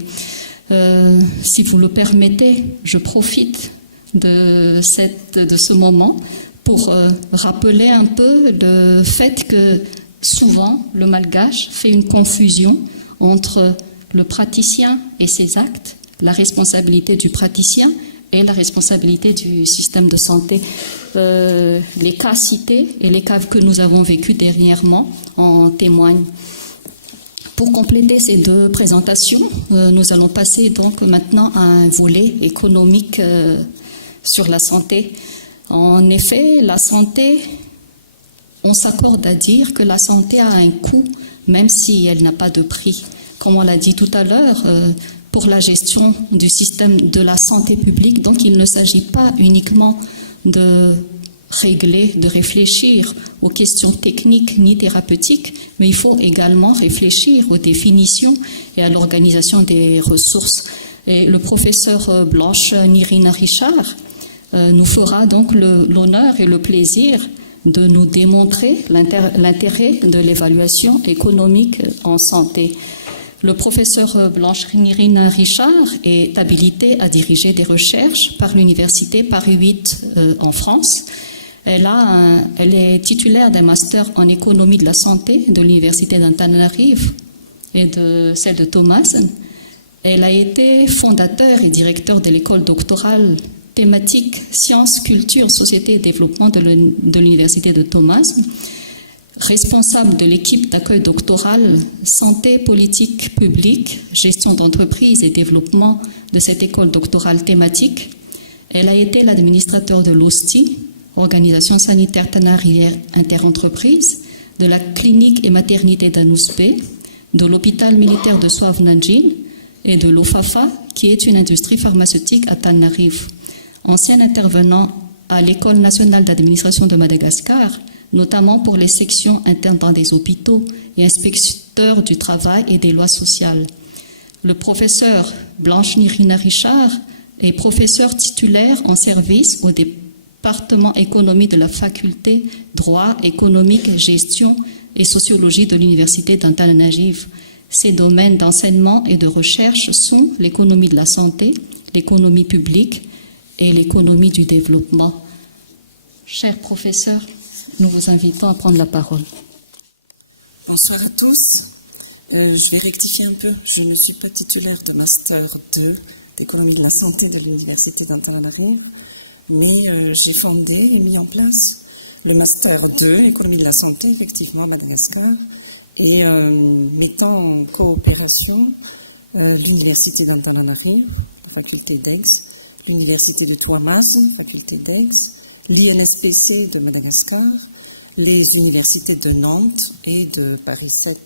Si vous le permettez, je profite de ce moment pour rappeler un peu le fait que souvent le malgache fait une confusion entre le praticien et ses actes, la responsabilité du praticien et la responsabilité du système de santé. Les cas cités et les cas que nous avons vécus dernièrement en témoignent. Pour compléter ces deux présentations, nous allons passer donc maintenant à un volet économique sur la santé. En effet, la santé, on s'accorde à dire que la santé a un coût, même si elle n'a pas de prix. Comme on l'a dit tout à l'heure, pour la gestion du système de la santé publique, donc il ne s'agit pas uniquement de régler, de réfléchir aux questions techniques ni thérapeutiques, mais il faut également réfléchir aux définitions et à l'organisation des ressources. Et le professeur Blanche Nirina Richard nous fera donc l'honneur et le plaisir de nous démontrer l'intérêt de l'évaluation économique en santé. Le professeur Blanche Nirina Richard est habilitée à diriger des recherches par l'université Paris 8 en France. Elle est titulaire d'un master en économie de la santé de l'université d'Antananarive et de celle de Thomas. Elle a été fondateur et directeur de l'école doctorale thématique Sciences, Culture, Société et Développement de l'université de Thomas, responsable de l'équipe d'accueil doctoral Santé, Politique Publique, Gestion d'entreprise et Développement de cette école doctorale thématique. Elle a été l'administrateur de l'OSTI, Organisation sanitaire Tanarivière Interentreprise, de la clinique et maternité d'Anousbé, de l'hôpital militaire de Souav-Nanjin et de l'OFAFA, qui est une industrie pharmaceutique à Tanarive. Ancien intervenant à l'École nationale d'administration de Madagascar, notamment pour les sections internes dans des hôpitaux et inspecteur du travail et des lois sociales. Le professeur Blanche Nirina Richard est professeur titulaire en service au département économie de la faculté droit, économique, gestion et sociologie de l'université d'Antananarive. Ses domaines d'enseignement et de recherche sont l'économie de la santé, l'économie publique et l'économie du développement. Chers professeurs, nous vous invitons à prendre la parole. Bonsoir à tous. Je vais rectifier un peu. Je ne suis pas titulaire de Master 2 d'économie de la santé de l'université d'Antananarive, mais j'ai fondé et mis en place le Master 2 économie de la santé, effectivement, à Madagascar, et mettant en coopération l'université d'Antananarive, la faculté d'Aix, l'université de Touamas, faculté d'Aix, l'INSPC de Madagascar, les universités de Nantes et de Paris 7.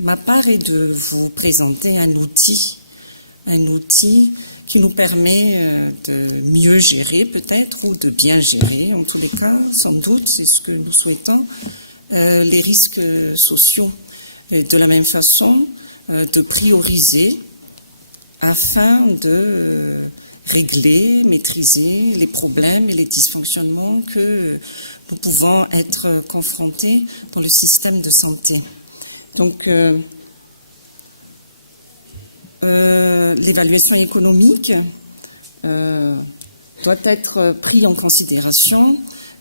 Ma part est de vous présenter un outil qui nous permet de mieux gérer peut-être ou de bien gérer, en tous les cas, sans doute, c'est ce que nous souhaitons, les risques sociaux. Et de la même façon, de prioriser afin de régler, maîtriser les problèmes et les dysfonctionnements que nous pouvons être confrontés dans le système de santé. Donc, l'évaluation économique doit être prise en considération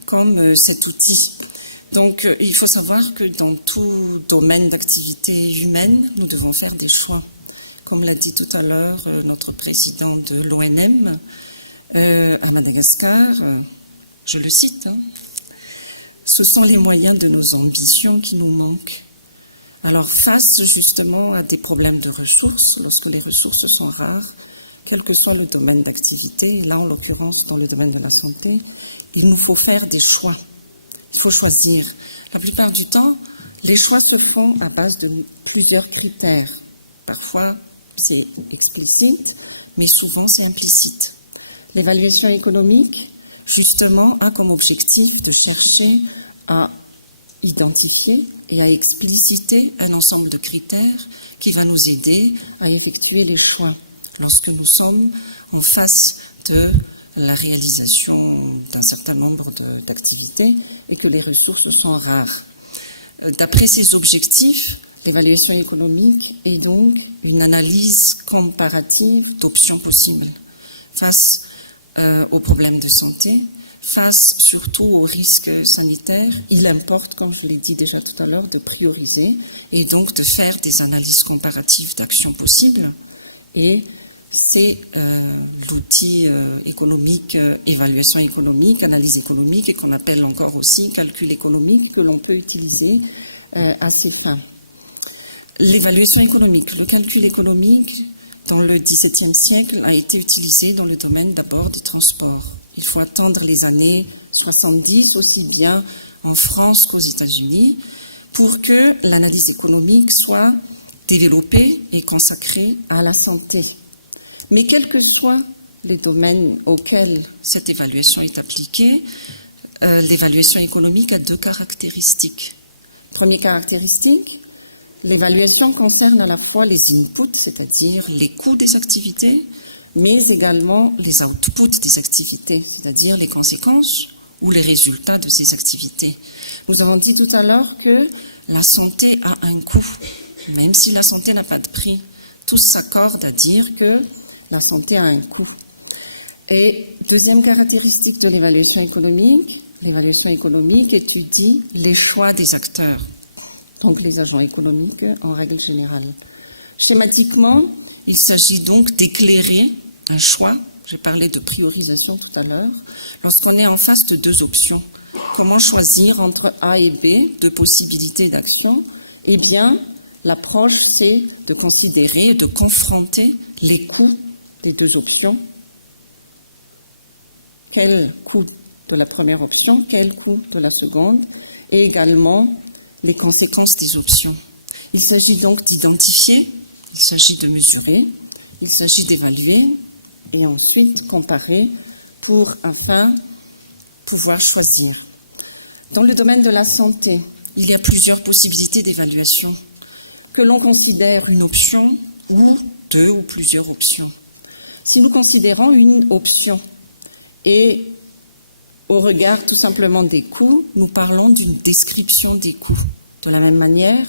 comme cet outil. Donc, il faut savoir que dans tout domaine d'activité humaine, nous devons faire des choix. Comme l'a dit tout à l'heure notre président de l'ONM à Madagascar, je le cite, ce sont les moyens de nos ambitions qui nous manquent. Alors, face justement à des problèmes de ressources, lorsque les ressources sont rares, quel que soit le domaine d'activité, là en l'occurrence dans le domaine de la santé, il nous faut faire des choix. Il faut choisir. La plupart du temps, les choix se font à base de plusieurs critères. Parfois, c'est explicite, mais souvent c'est implicite. L'évaluation économique, justement, a comme objectif de chercher à identifier et à expliciter un ensemble de critères qui va nous aider à effectuer les choix lorsque nous sommes en face de la réalisation d'un certain nombre d'activités et que les ressources sont rares. D'après ces objectifs, l'évaluation économique est donc une analyse comparative d'options possibles face aux problèmes de santé, face surtout aux risques sanitaires. Il importe, comme je l'ai dit déjà tout à l'heure, de prioriser et donc de faire des analyses comparatives d'actions possibles. Et c'est l'outil économique, évaluation économique, analyse économique, et qu'on appelle encore aussi calcul économique, que l'on peut utiliser à ces fins. L'évaluation économique, le calcul économique, dans le XVIIe siècle, a été utilisé dans le domaine d'abord des transports. Il faut attendre les années 70, aussi bien en France qu'aux États-Unis, pour que l'analyse économique soit développée et consacrée à la santé. Mais quels que soient les domaines auxquels cette évaluation est appliquée, l'évaluation économique a deux caractéristiques. Première caractéristique, l'évaluation concerne à la fois les inputs, c'est-à-dire les coûts des activités, mais également les outputs des activités, c'est-à-dire les conséquences ou les résultats de ces activités. Nous avons dit tout à l'heure que la santé a un coût, même si la santé n'a pas de prix. Tous s'accordent à dire que la santé a un coût. Et deuxième caractéristique de l'évaluation économique étudie les choix des acteurs, donc les agents économiques en règle générale. Schématiquement, il s'agit donc d'éclairer un choix. J'ai parlé de priorisation tout à l'heure. Lorsqu'on est en face de deux options, comment choisir entre A et B, deux possibilités d'action? Eh bien, l'approche, c'est de considérer, de confronter les coûts des deux options. Quel coût de la première option, quel coût de la seconde, et également les conséquences des options. Il s'agit donc d'identifier, il s'agit de mesurer, il s'agit d'évaluer et ensuite comparer pour enfin pouvoir choisir. Dans le domaine de la santé, il y a plusieurs possibilités d'évaluation, que l'on considère une option ou deux ou plusieurs options. Si nous considérons une option et au regard tout simplement des coûts, nous parlons d'une description des coûts. De la même manière,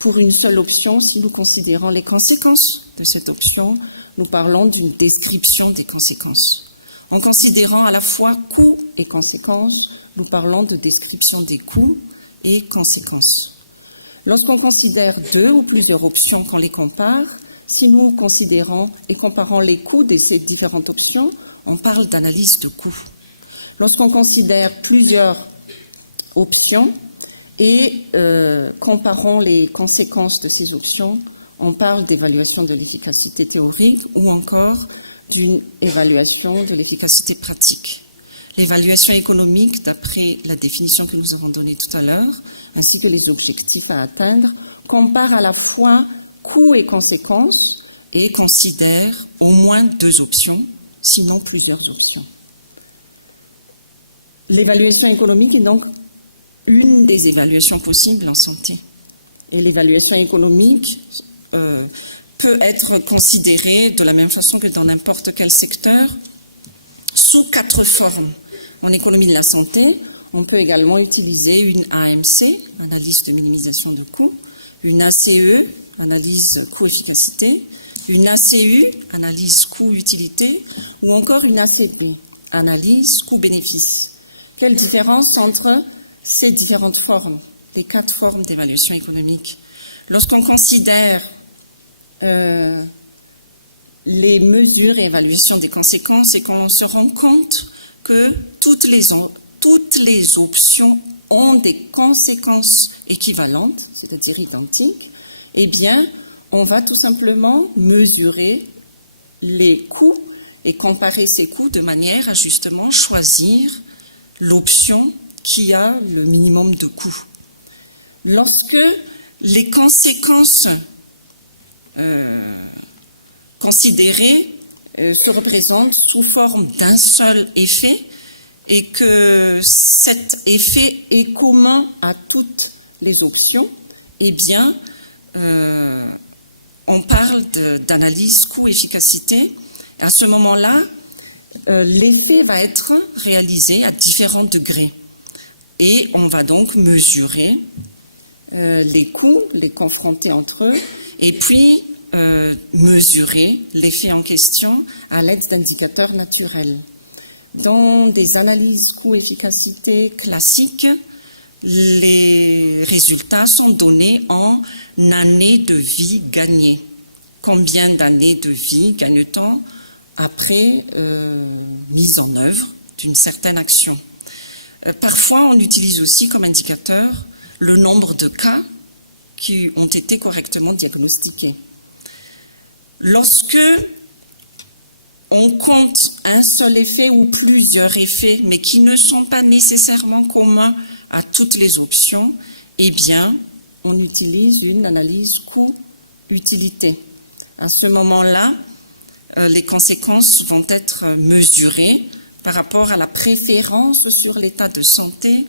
pour une seule option, si nous considérons les conséquences de cette option, nous parlons d'une description des conséquences. En considérant à la fois coûts et conséquences, nous parlons de description des coûts et conséquences. Lorsqu'on considère deux ou plusieurs options, qu'on les compare, si nous considérons et comparons les coûts de ces différentes options, on parle d'analyse de coûts. Lorsqu'on considère plusieurs options et comparons les conséquences de ces options, on parle d'évaluation de l'efficacité théorique ou encore d'une évaluation de l'efficacité pratique. L'évaluation économique, d'après la définition que nous avons donnée tout à l'heure, ainsi que les objectifs à atteindre, compare à la fois coûts et conséquences et considère au moins deux options, sinon plusieurs options. L'évaluation économique est donc une des évaluations possibles en santé. Et l'évaluation économique peut être considérée de la même façon que dans n'importe quel secteur, sous 4 formes. En économie de la santé, on peut également utiliser une AMC, analyse de minimisation de coûts, une ACE, analyse coût-efficacité, une ACU, analyse coût-utilité, ou encore une ACB, analyse coût-bénéfice. Quelle différence entre ces différentes formes, les 4 formes d'évaluation économique? Lorsqu'on considère les mesures et évaluations des conséquences et qu'on se rend compte que toutes les options ont des conséquences équivalentes, c'est-à-dire identiques, eh bien, on va tout simplement mesurer les coûts et comparer ces coûts de manière à justement choisir l'option qui a le minimum de coûts. Lorsque les conséquences considérées se représentent sous forme d'un seul effet et que cet effet est commun à toutes les options, eh bien, on parle d'analyse coût-efficacité. À ce moment-là, l'effet va être réalisé à différents degrés. Et on va donc mesurer les coûts, les confronter entre eux, et puis mesurer l'effet en question à l'aide d'indicateurs naturels. Dans des analyses coût-efficacité classiques, les résultats sont donnés en années de vie gagnées. Combien d'années de vie gagne-t-on après mise en œuvre d'une certaine action? Parfois, on utilise aussi comme indicateur le nombre de cas qui ont été correctement diagnostiqués. Lorsque on compte un seul effet ou plusieurs effets, mais qui ne sont pas nécessairement communs à toutes les options, eh bien, on utilise une analyse coût-utilité. À ce moment-là, les conséquences vont être mesurées par rapport à la préférence sur l'état de santé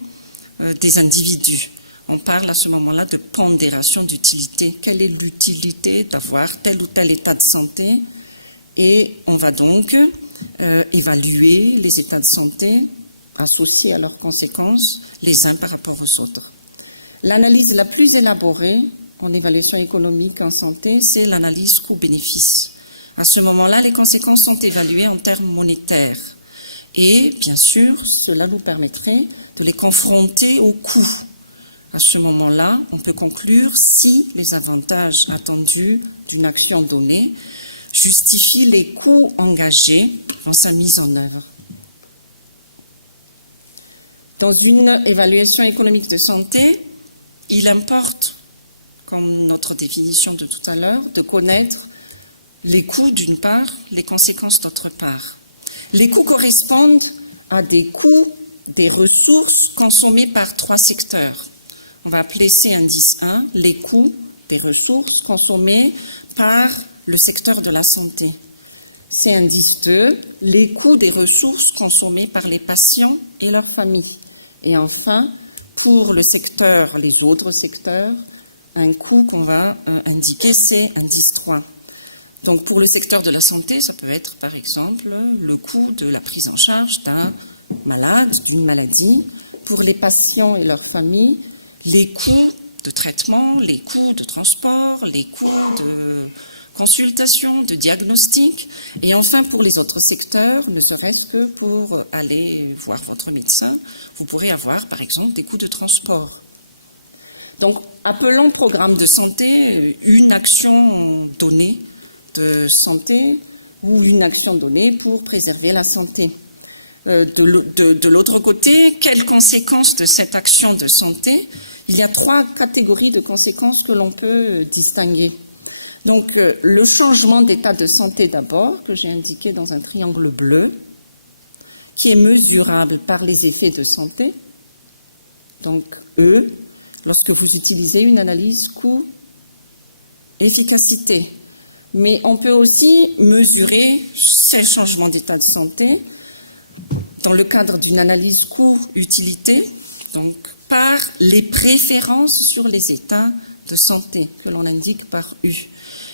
des individus. On parle à ce moment-là de pondération d'utilité. Quelle est l'utilité d'avoir tel ou tel état de santé? Et on va donc évaluer les états de santé associés à leurs conséquences, les uns par rapport aux autres. L'analyse la plus élaborée en évaluation économique en santé, c'est l'analyse coût-bénéfice. À ce moment-là, les conséquences sont évaluées en termes monétaires. Et bien sûr, cela nous permettrait de les confronter aux coûts. À ce moment-là, on peut conclure si les avantages attendus d'une action donnée justifient les coûts engagés dans sa mise en œuvre. Dans une évaluation économique de santé, il importe, comme notre définition de tout à l'heure, de connaître les coûts d'une part, les conséquences d'autre part. Les coûts correspondent à des coûts des ressources consommées par 3 secteurs. On va appeler ces indice 1 les coûts des ressources consommées par le secteur de la santé. C'est indice 2 les coûts des ressources consommées par les patients et leurs familles. Et enfin, pour le secteur, les autres secteurs, un coût qu'on va indiquer, c'est indice 3. Donc pour le secteur de la santé, ça peut être par exemple le coût de la prise en charge d'un malade, d'une maladie. Pour les patients et leurs familles, les coûts de traitement, les coûts de transport, les coûts de consultation, de diagnostic. Et enfin, pour les autres secteurs, ne serait-ce que pour aller voir votre médecin, vous pourrez avoir, par exemple, des coûts de transport. Donc, appelons programme de santé une action donnée de santé ou une action donnée pour préserver la santé. De l'autre côté, quelles conséquences de cette action de santé? Il y a 3 catégories de conséquences que l'on peut distinguer. Donc, le changement d'état de santé d'abord, que j'ai indiqué dans un triangle bleu, qui est mesurable par les effets de santé. Donc, E, lorsque vous utilisez une analyse coût-efficacité. Mais on peut aussi mesurer ces changements d'état de santé dans le cadre d'une analyse coût-utilité, donc par les préférences sur les états de santé que l'on indique par U.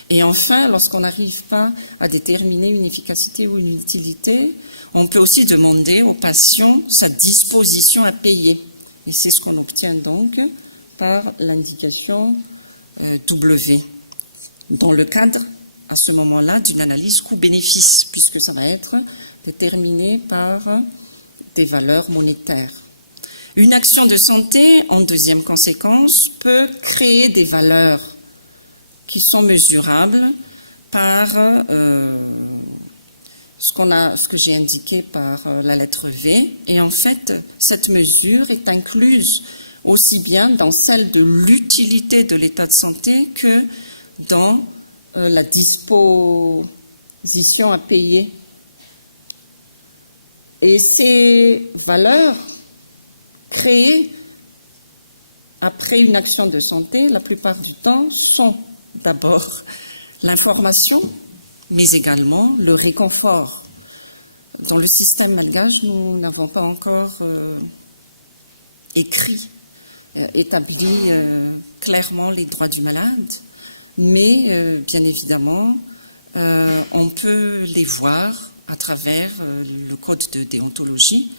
Et enfin, lorsqu'on n'arrive pas à déterminer une efficacité ou une utilité, on peut aussi demander au patient sa disposition à payer. Et c'est ce qu'on obtient donc par l'indication W, dans le cadre, à ce moment-là, d'une analyse coût-bénéfice, puisque ça va être déterminé par des valeurs monétaires. Une action de santé, en deuxième conséquence, peut créer des valeurs qui sont mesurables par ce que j'ai indiqué par la lettre V. Et en fait, cette mesure est incluse aussi bien dans celle de l'utilité de l'état de santé que dans la disposition à payer. Et ces valeurs créées après une action de santé, la plupart du temps, sont d'abord l'information, mais également le réconfort. Dans le système malgache, nous n'avons pas encore établi clairement les droits du malade, mais bien évidemment, on peut les voir à travers le code de déontologie.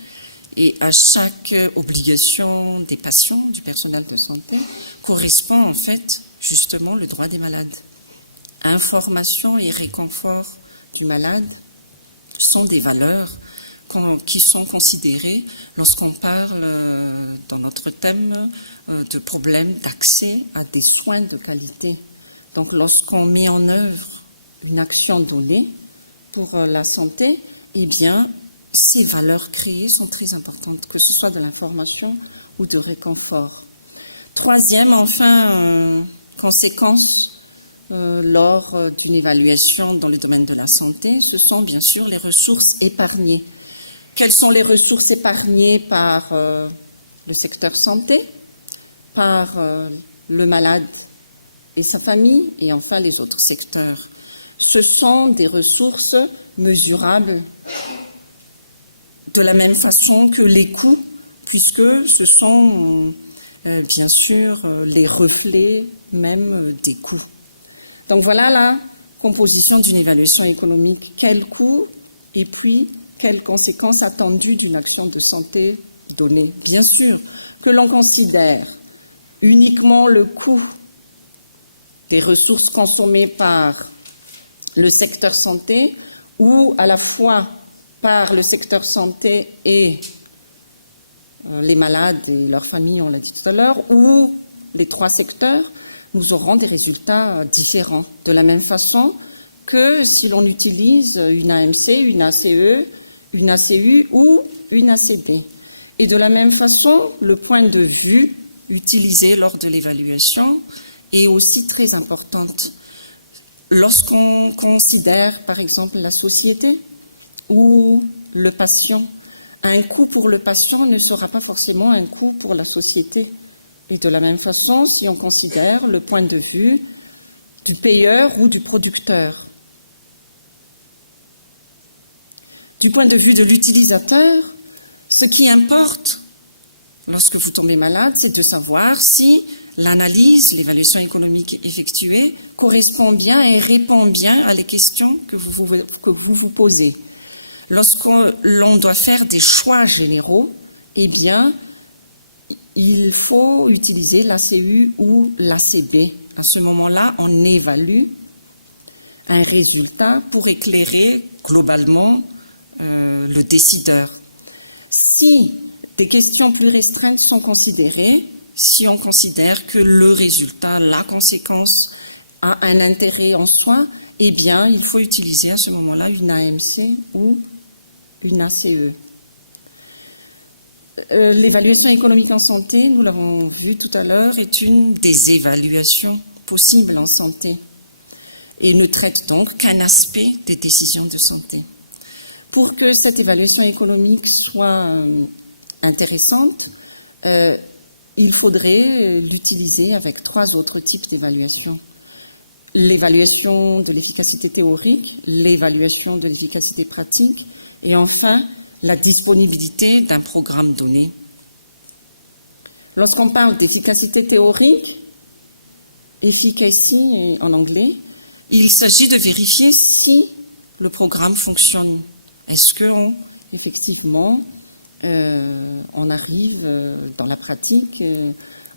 Et à chaque obligation des patients, du personnel de santé, correspond en fait justement le droit des malades. Information et réconfort du malade sont des valeurs qui sont considérées lorsqu'on parle dans notre thème de problèmes d'accès à des soins de qualité. Donc lorsqu'on met en œuvre une action donnée pour la santé, eh bien, ces valeurs créées sont très importantes, que ce soit de l'information ou de réconfort. Troisième, enfin, conséquence lors d'une évaluation dans le domaine de la santé, ce sont bien sûr les ressources épargnées. Quelles sont les ressources épargnées par le secteur santé, par le malade et sa famille, et enfin les autres secteurs? Ce sont des ressources mesurables de la même façon que les coûts, puisque ce sont bien sûr les reflets même des coûts. Donc voilà la composition d'une évaluation économique. Quel coût et puis quelles conséquences attendues d'une action de santé donnée. Bien sûr que l'on considère uniquement le coût des ressources consommées par le secteur santé ou à la fois par le secteur santé et les malades et leurs familles, on l'a dit tout à l'heure, ou les trois secteurs, nous aurons des résultats différents. De la même façon que si l'on utilise une AMC, une ACE, une ACU ou une ACD. Et de la même façon, le point de vue utilisé lors de l'évaluation est aussi très important. Lorsqu'on considère, par exemple, la société ou le patient, un coût pour le patient ne sera pas forcément un coût pour la société. Et de la même façon, si on considère le point de vue du payeur ou du producteur. Du point de vue de l'utilisateur, ce qui importe lorsque vous tombez malade, c'est de savoir si l'analyse, l'évaluation économique effectuée correspond bien et répond bien à les questions que vous vous posez. Lorsqu'on doit faire des choix généraux, eh bien, il faut utiliser l'ACU ou l'ACD. À ce moment-là, on évalue un résultat pour éclairer globalement le décideur. Si des questions plus restreintes sont considérées, si on considère que le résultat, la conséquence a un intérêt en soi, eh bien, il faut utiliser à ce moment-là une AMC ou une ACE. L'évaluation économique en santé, nous l'avons vu tout à l'heure, est une des évaluations possibles en santé et ne traite donc qu'un aspect des décisions de santé. Pour que cette évaluation économique soit intéressante, il faudrait l'utiliser avec trois autres types d'évaluation. L'évaluation de l'efficacité théorique, l'évaluation de l'efficacité pratique et enfin la disponibilité d'un programme donné. Lorsqu'on parle d'efficacité théorique, efficacy en anglais, il s'agit de vérifier si le programme fonctionne. Est-ce qu'on, effectivement, on arrive dans la pratique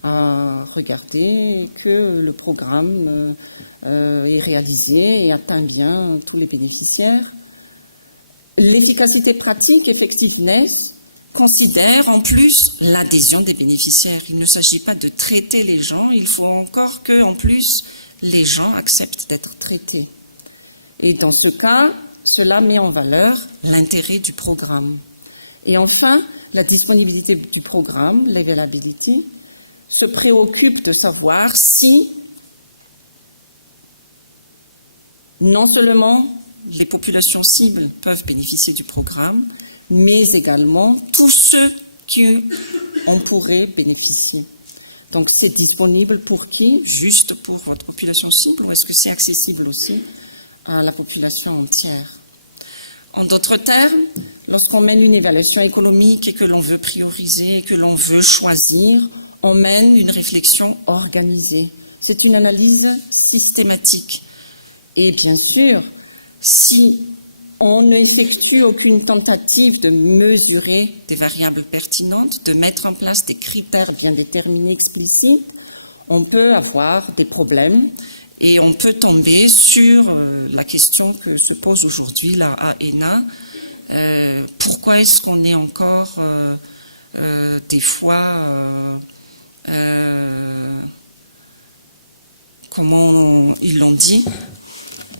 à regarder que le programme est réalisé et atteint bien tous les bénéficiaires. L'efficacité pratique, effectiveness, considère en plus l'adhésion des bénéficiaires. Il ne s'agit pas de traiter les gens, il faut encore que, en plus, les gens acceptent d'être traités. Et dans ce cas, cela met en valeur l'intérêt du programme. Et enfin, la disponibilité du programme, l'availability, se préoccupe de savoir si non seulement les populations cibles peuvent bénéficier du programme, mais également tous ceux qui en pourraient bénéficier. Donc c'est disponible pour qui? Juste pour votre population cible, ou est-ce que c'est accessible aussi à la population entière? En d'autres termes, lorsqu'on mène une évaluation économique et que l'on veut prioriser, et que l'on veut choisir, on mène une réflexion organisée. C'est une analyse systématique. Et bien sûr, si On n'effectue aucune tentative de mesurer des variables pertinentes, de mettre en place des critères bien déterminés, explicites. On peut avoir des problèmes et on peut tomber sur la question que se pose aujourd'hui la AENA. Pourquoi est-ce qu'on est encore des fois, comment ils l'ont dit,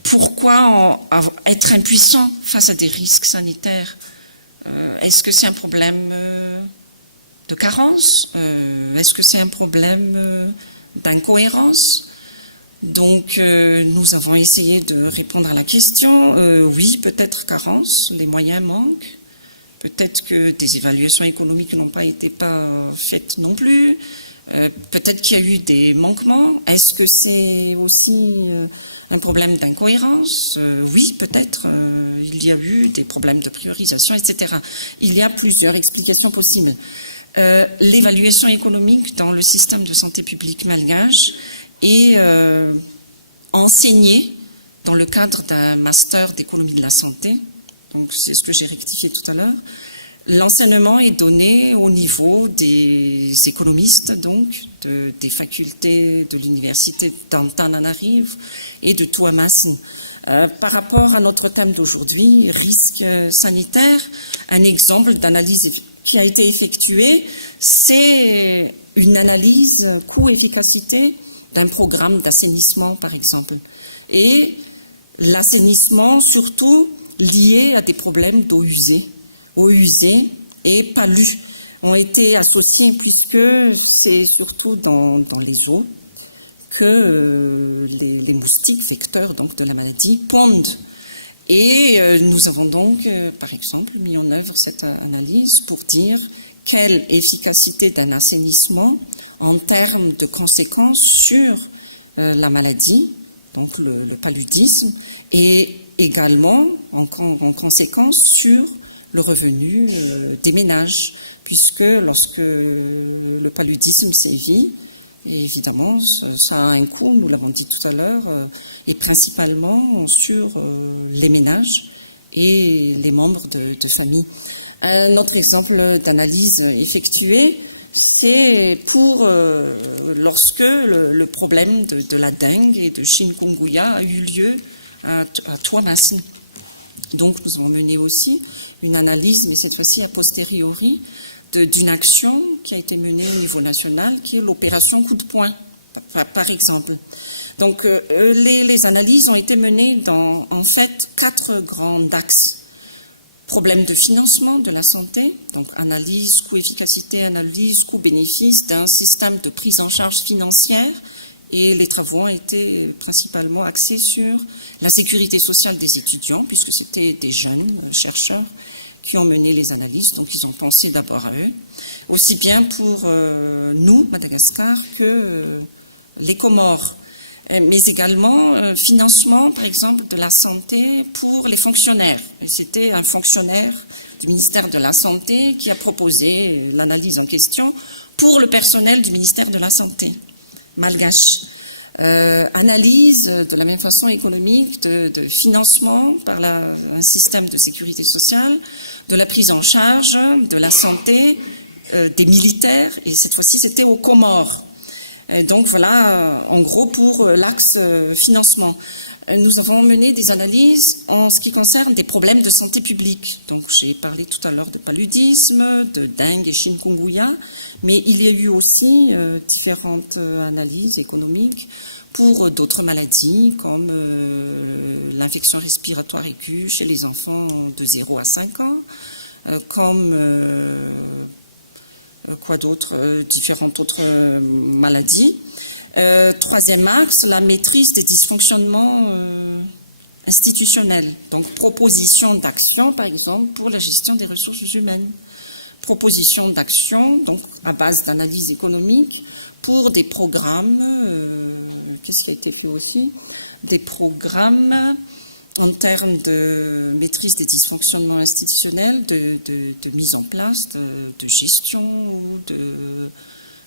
pourquoi être impuissant face à des risques sanitaires? Est-ce que c'est un problème de carence? Est-ce que c'est un problème d'incohérence? Donc, nous avons essayé de répondre à la question. Oui, peut-être carence, les moyens manquent. Peut-être que des évaluations économiques n'ont pas été faites non plus. Peut-être qu'il y a eu des manquements. Est-ce que c'est aussi un problème d'incohérence? Oui, peut-être. Il y a eu des problèmes de priorisation, etc. Il y a plusieurs explications possibles. L'évaluation économique dans le système de santé publique malgache est enseignée dans le cadre d'un master d'économie de la santé. Donc, c'est ce que j'ai rectifié tout à l'heure. L'enseignement est donné au niveau des économistes, donc, des facultés de l'université d'Antananarivo et de Tuamasin. Par rapport à notre thème d'aujourd'hui, risque sanitaire, un exemple d'analyse qui a été effectuée, c'est une analyse coût-efficacité d'un programme d'assainissement, par exemple. Et l'assainissement, surtout, lié à des problèmes d'eau usée. Eau usée et palud ont été associés puisque c'est surtout dans les eaux que les moustiques vecteurs donc, de la maladie pondent. Et nous avons donc, par exemple, mis en œuvre cette analyse pour dire quelle efficacité d'un assainissement en termes de conséquences sur la maladie, donc le paludisme, et également en conséquence sur le revenu des ménages, puisque lorsque le paludisme sévit, évidemment, ça a un coût, nous l'avons dit tout à l'heure, et principalement sur les ménages et les membres de famille. Un autre exemple d'analyse effectuée, c'est pour lorsque le problème de la dengue et de chikungunya a eu lieu à Tuamasin. Donc nous avons mené aussi une analyse, mais cette fois-ci a posteriori, d'une action qui a été menée au niveau national, qui est l'opération coup de poing, par exemple. Donc les analyses ont été menées dans, en fait, 4 grands axes. Problème de financement de la santé, donc analyse coût-efficacité, analyse coût-bénéfice d'un système de prise en charge financière, et les travaux ont été principalement axés sur la sécurité sociale des étudiants, puisque c'était des jeunes chercheurs qui ont mené les analyses, donc ils ont pensé d'abord à eux, aussi bien pour nous, Madagascar, que les Comores, mais également financement, par exemple, de la santé pour les fonctionnaires. Et c'était un fonctionnaire du ministère de la Santé qui a proposé l'analyse en question pour le personnel du ministère de la Santé, malgache. Analyse de la même façon économique de financement par un système de sécurité sociale, de la prise en charge de la santé des militaires, et cette fois-ci c'était aux Comores. Donc voilà, en gros, pour l'axe financement. Nous avons mené des analyses en ce qui concerne des problèmes de santé publique. Donc j'ai parlé tout à l'heure de paludisme, de dengue et chikungunya, mais il y a eu aussi différentes analyses économiques pour d'autres maladies, comme l'infection respiratoire aiguë chez les enfants de 0 à 5 ans, comme quoi d'autre, différentes autres maladies. Troisième axe, la maîtrise des dysfonctionnements institutionnels. Donc, proposition d'action, par exemple, pour la gestion des ressources humaines. Proposition d'action, donc, à base d'analyse économique, pour des programmes, qu'est-ce qui a été fait aussi? Des programmes en termes de maîtrise des dysfonctionnements institutionnels, de mise en place, de gestion,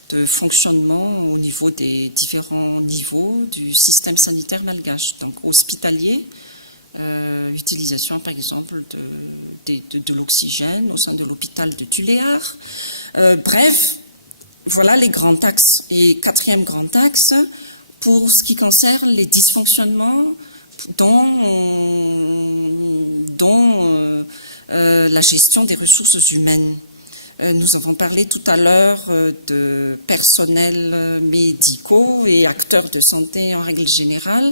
de fonctionnement au niveau des différents niveaux du système sanitaire malgache, donc hospitalier, utilisation par exemple de l'oxygène au sein de l'hôpital de Tuléar. Bref, voilà les grands axes. Et quatrième grand axe, pour ce qui concerne les dysfonctionnements dans la gestion des ressources humaines. Nous avons parlé tout à l'heure de personnels médicaux et acteurs de santé en règle générale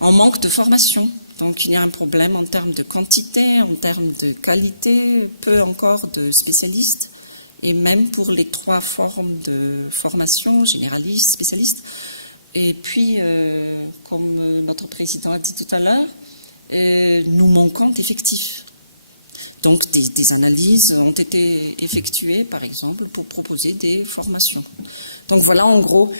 en manque de formation. Donc il y a un problème en termes de quantité, en termes de qualité, peu encore de spécialistes. Et même pour les trois formes de formation, généraliste, spécialiste. Et puis, comme notre président a dit tout à l'heure, nous manquons d'effectifs. Donc, des analyses ont été effectuées, par exemple, pour proposer des formations. Donc, voilà, en gros,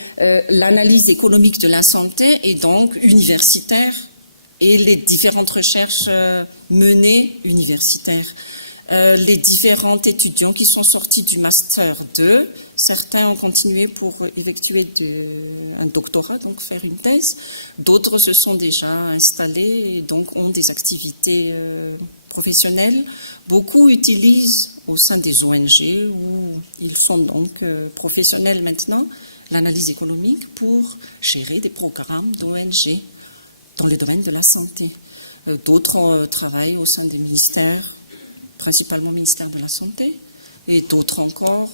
l'analyse économique de la santé est donc universitaire et les différentes recherches menées universitaires. Les différents étudiants qui sont sortis du Master 2, certains ont continué pour effectuer un doctorat, donc faire une thèse. D'autres se sont déjà installés et donc ont des activités professionnelles. Beaucoup utilisent au sein des ONG, où ils sont donc professionnels maintenant, l'analyse économique pour gérer des programmes d'ONG dans le domaine de la santé. D'autres travaillent au sein des ministères, principalement le ministère de la Santé, et d'autres encore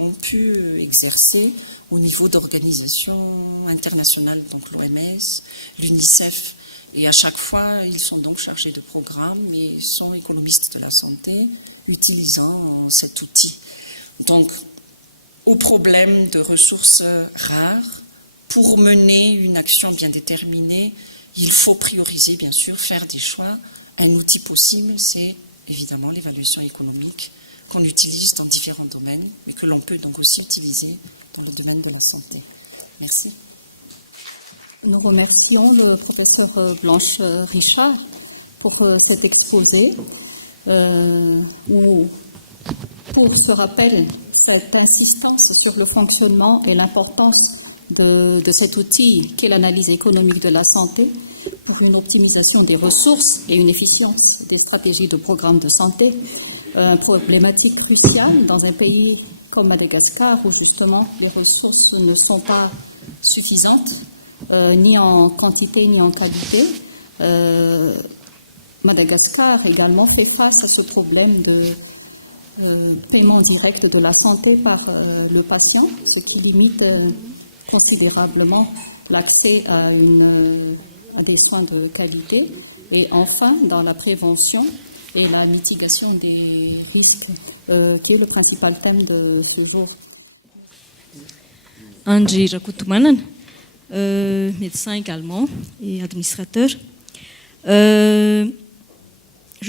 ont pu exercer au niveau d'organisations internationales, donc l'OMS, l'UNICEF, et à chaque fois, ils sont donc chargés de programmes et sont économistes de la santé, utilisant cet outil. Donc, au problème de ressources rares, pour mener une action bien déterminée, il faut prioriser, bien sûr, faire des choix. Un outil possible, c'est évidemment l'évaluation économique qu'on utilise dans différents domaines, mais que l'on peut donc aussi utiliser dans le domaine de la santé. Merci. Nous remercions le professeur Blanche Richard pour cet exposé, où, pour ce rappel, cette insistance sur le fonctionnement et l'importance de cet outil qu'est l'analyse économique de la santé pour une optimisation des ressources et une efficience des stratégies de programme de santé, problématique cruciale dans un pays comme Madagascar où justement les ressources ne sont pas suffisantes, ni en quantité ni en qualité. Madagascar également fait face à ce problème de paiement direct de la santé par le patient, ce qui limite considérablement l'accès à des soins de qualité. Et enfin, dans la prévention et la mitigation des risques, qui est le principal thème de ce jour. André Rakoutumanan, médecin également et administrateur. Je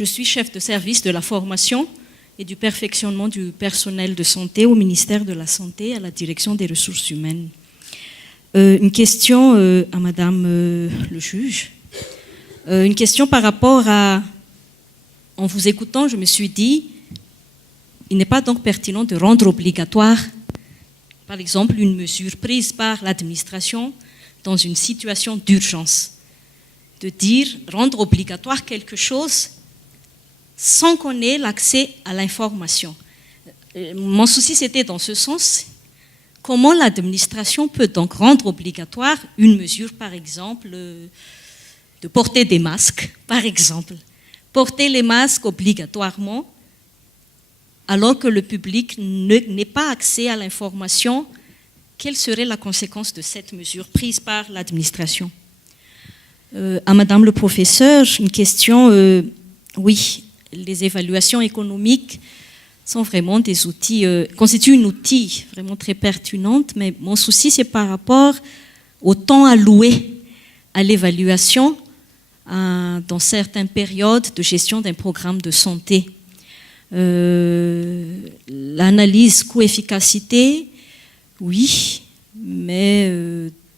suis chef de service de la formation et du perfectionnement du personnel de santé au ministère de la Santé, à la direction des ressources humaines. Une question à Madame le juge. Une question par rapport à... En vous écoutant, je me suis dit, il n'est pas donc pertinent de rendre obligatoire, par exemple, une mesure prise par l'administration dans une situation d'urgence. De dire, rendre obligatoire quelque chose sans qu'on ait l'accès à l'information. Mon souci, c'était dans ce sens. Comment l'administration peut donc rendre obligatoire une mesure, par exemple, de porter des masques, par exemple. Porter les masques obligatoirement, alors que le public n'ait pas accès à l'information, quelle serait la conséquence de cette mesure prise par l'administration? À Madame le professeur, une question, oui, les évaluations économiques sont vraiment des outils, constituent un outil vraiment très pertinent, mais mon souci c'est par rapport au temps alloué à l'évaluation dans certaines périodes de gestion d'un programme de santé. L'analyse coût-efficacité, oui, mais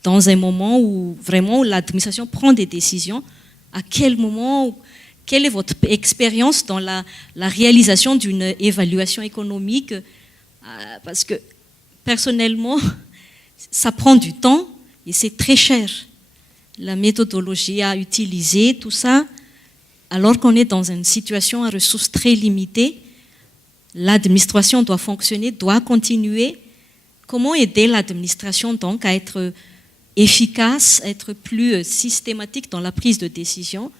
dans un moment où vraiment l'administration prend des décisions, à quel moment, quelle est votre expérience dans la réalisation d'une évaluation économique? Parce que personnellement, ça prend du temps et c'est très cher. La méthodologie à utiliser, tout ça, alors qu'on est dans une situation à ressources très limitées, l'administration doit fonctionner, doit continuer. Comment aider l'administration donc à être efficace, à être plus systématique dans la prise de décision,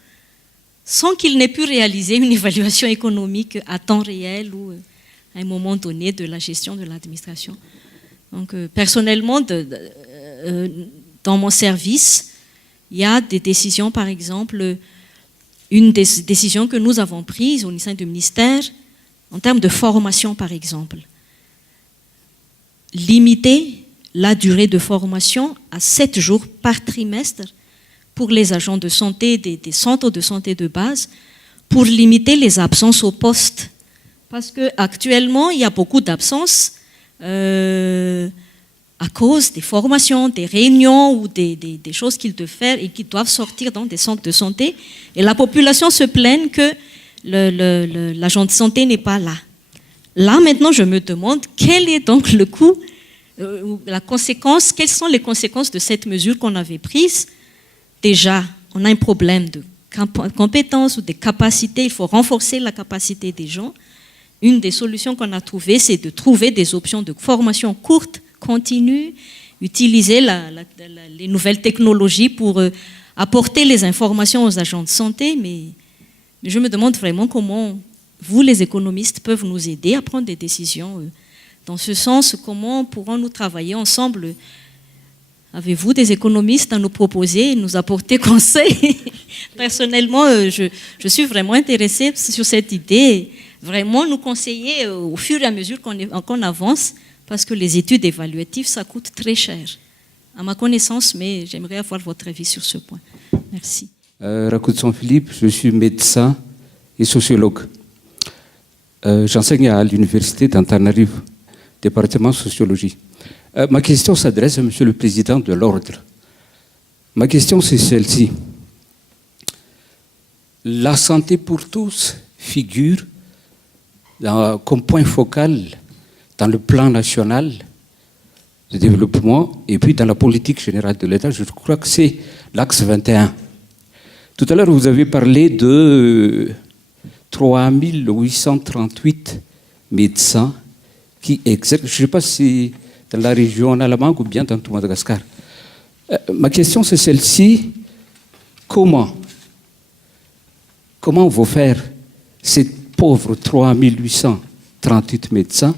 sans qu'il n'ait pu réaliser une évaluation économique à temps réel ou à un moment donné de la gestion de l'administration. Donc, personnellement, dans mon service, il y a des décisions, par exemple, une des décisions que nous avons prises au sein du ministère, en termes de formation, par exemple. Limiter la durée de formation à 7 jours par trimestre pour les agents de santé des centres de santé de base, pour limiter les absences au poste. Parce qu'actuellement, il y a beaucoup d'absences à cause des formations, des réunions ou des choses qu'ils doivent faire et qui doivent sortir dans des centres de santé. Et la population se plaint que l'agent de santé n'est pas là. Là, maintenant, je me demande quel est donc le coût, la conséquence, quelles sont les conséquences de cette mesure qu'on avait prise. Déjà, on a un problème de compétences ou de capacités. Il faut renforcer la capacité des gens. Une des solutions qu'on a trouvées, c'est de trouver des options de formation courte, continue, utiliser les nouvelles technologies pour apporter les informations aux agents de santé. Mais je me demande vraiment comment vous, les économistes, peuvent nous aider à prendre des décisions dans ce sens. Comment pourrons-nous travailler ensemble? Avez-vous des économistes à nous proposer et nous apporter conseil? Personnellement, je suis vraiment intéressée sur cette idée. Vraiment nous conseiller au fur et à mesure qu'on avance, parce que les études évaluatives, ça coûte très cher, à ma connaissance, mais j'aimerais avoir votre avis sur ce point. Merci. Rakotson Philippe, je suis médecin et sociologue. J'enseigne à l'université d'Antananarivo, département de sociologie. Ma question s'adresse à Monsieur le Président de l'Ordre. Ma question, c'est celle-ci. La santé pour tous figure comme point focal dans le plan national de développement et puis dans la politique générale de l'État. Je crois que c'est l'axe 21. Tout à l'heure, vous avez parlé de 3838 médecins qui exercent, je ne sais pas si dans la région en Alamangue ou bien dans tout Madagascar. Ma question, c'est celle-ci. Comment vont faire ces pauvres 3838 médecins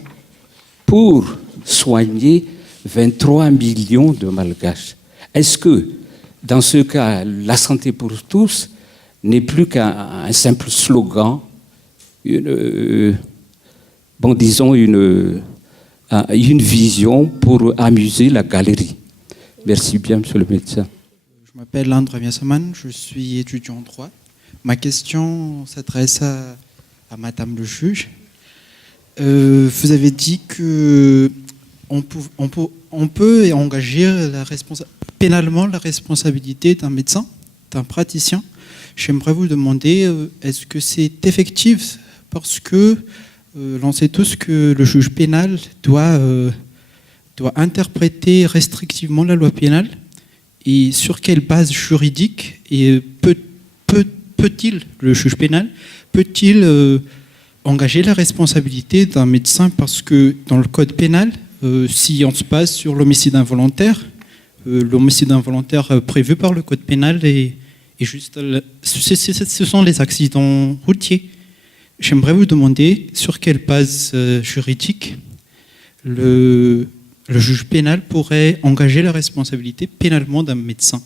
pour soigner 23 millions de Malgaches? Est-ce que, dans ce cas, la santé pour tous n'est plus qu'un simple slogan, disons une vision pour amuser la galerie? Merci bien, monsieur le médecin. Je m'appelle André Miasaman, je suis étudiant en droit. Ma question s'adresse à Madame le juge. Vous avez dit que on peut engager pénalement la responsabilité d'un médecin, d'un praticien. J'aimerais vous demander, est-ce que c'est effectif? Parce que l'on sait tous que le juge pénal doit interpréter restrictivement la loi pénale. Et sur quelle base juridique peut-il, le juge pénal, peut-il engager la responsabilité d'un médecin? Parce que dans le code pénal, si on se base sur l'homicide involontaire prévu par le code pénal est juste, ce sont les accidents routiers. J'aimerais vous demander sur quelle base juridique le juge pénal pourrait engager la responsabilité pénalement d'un médecin.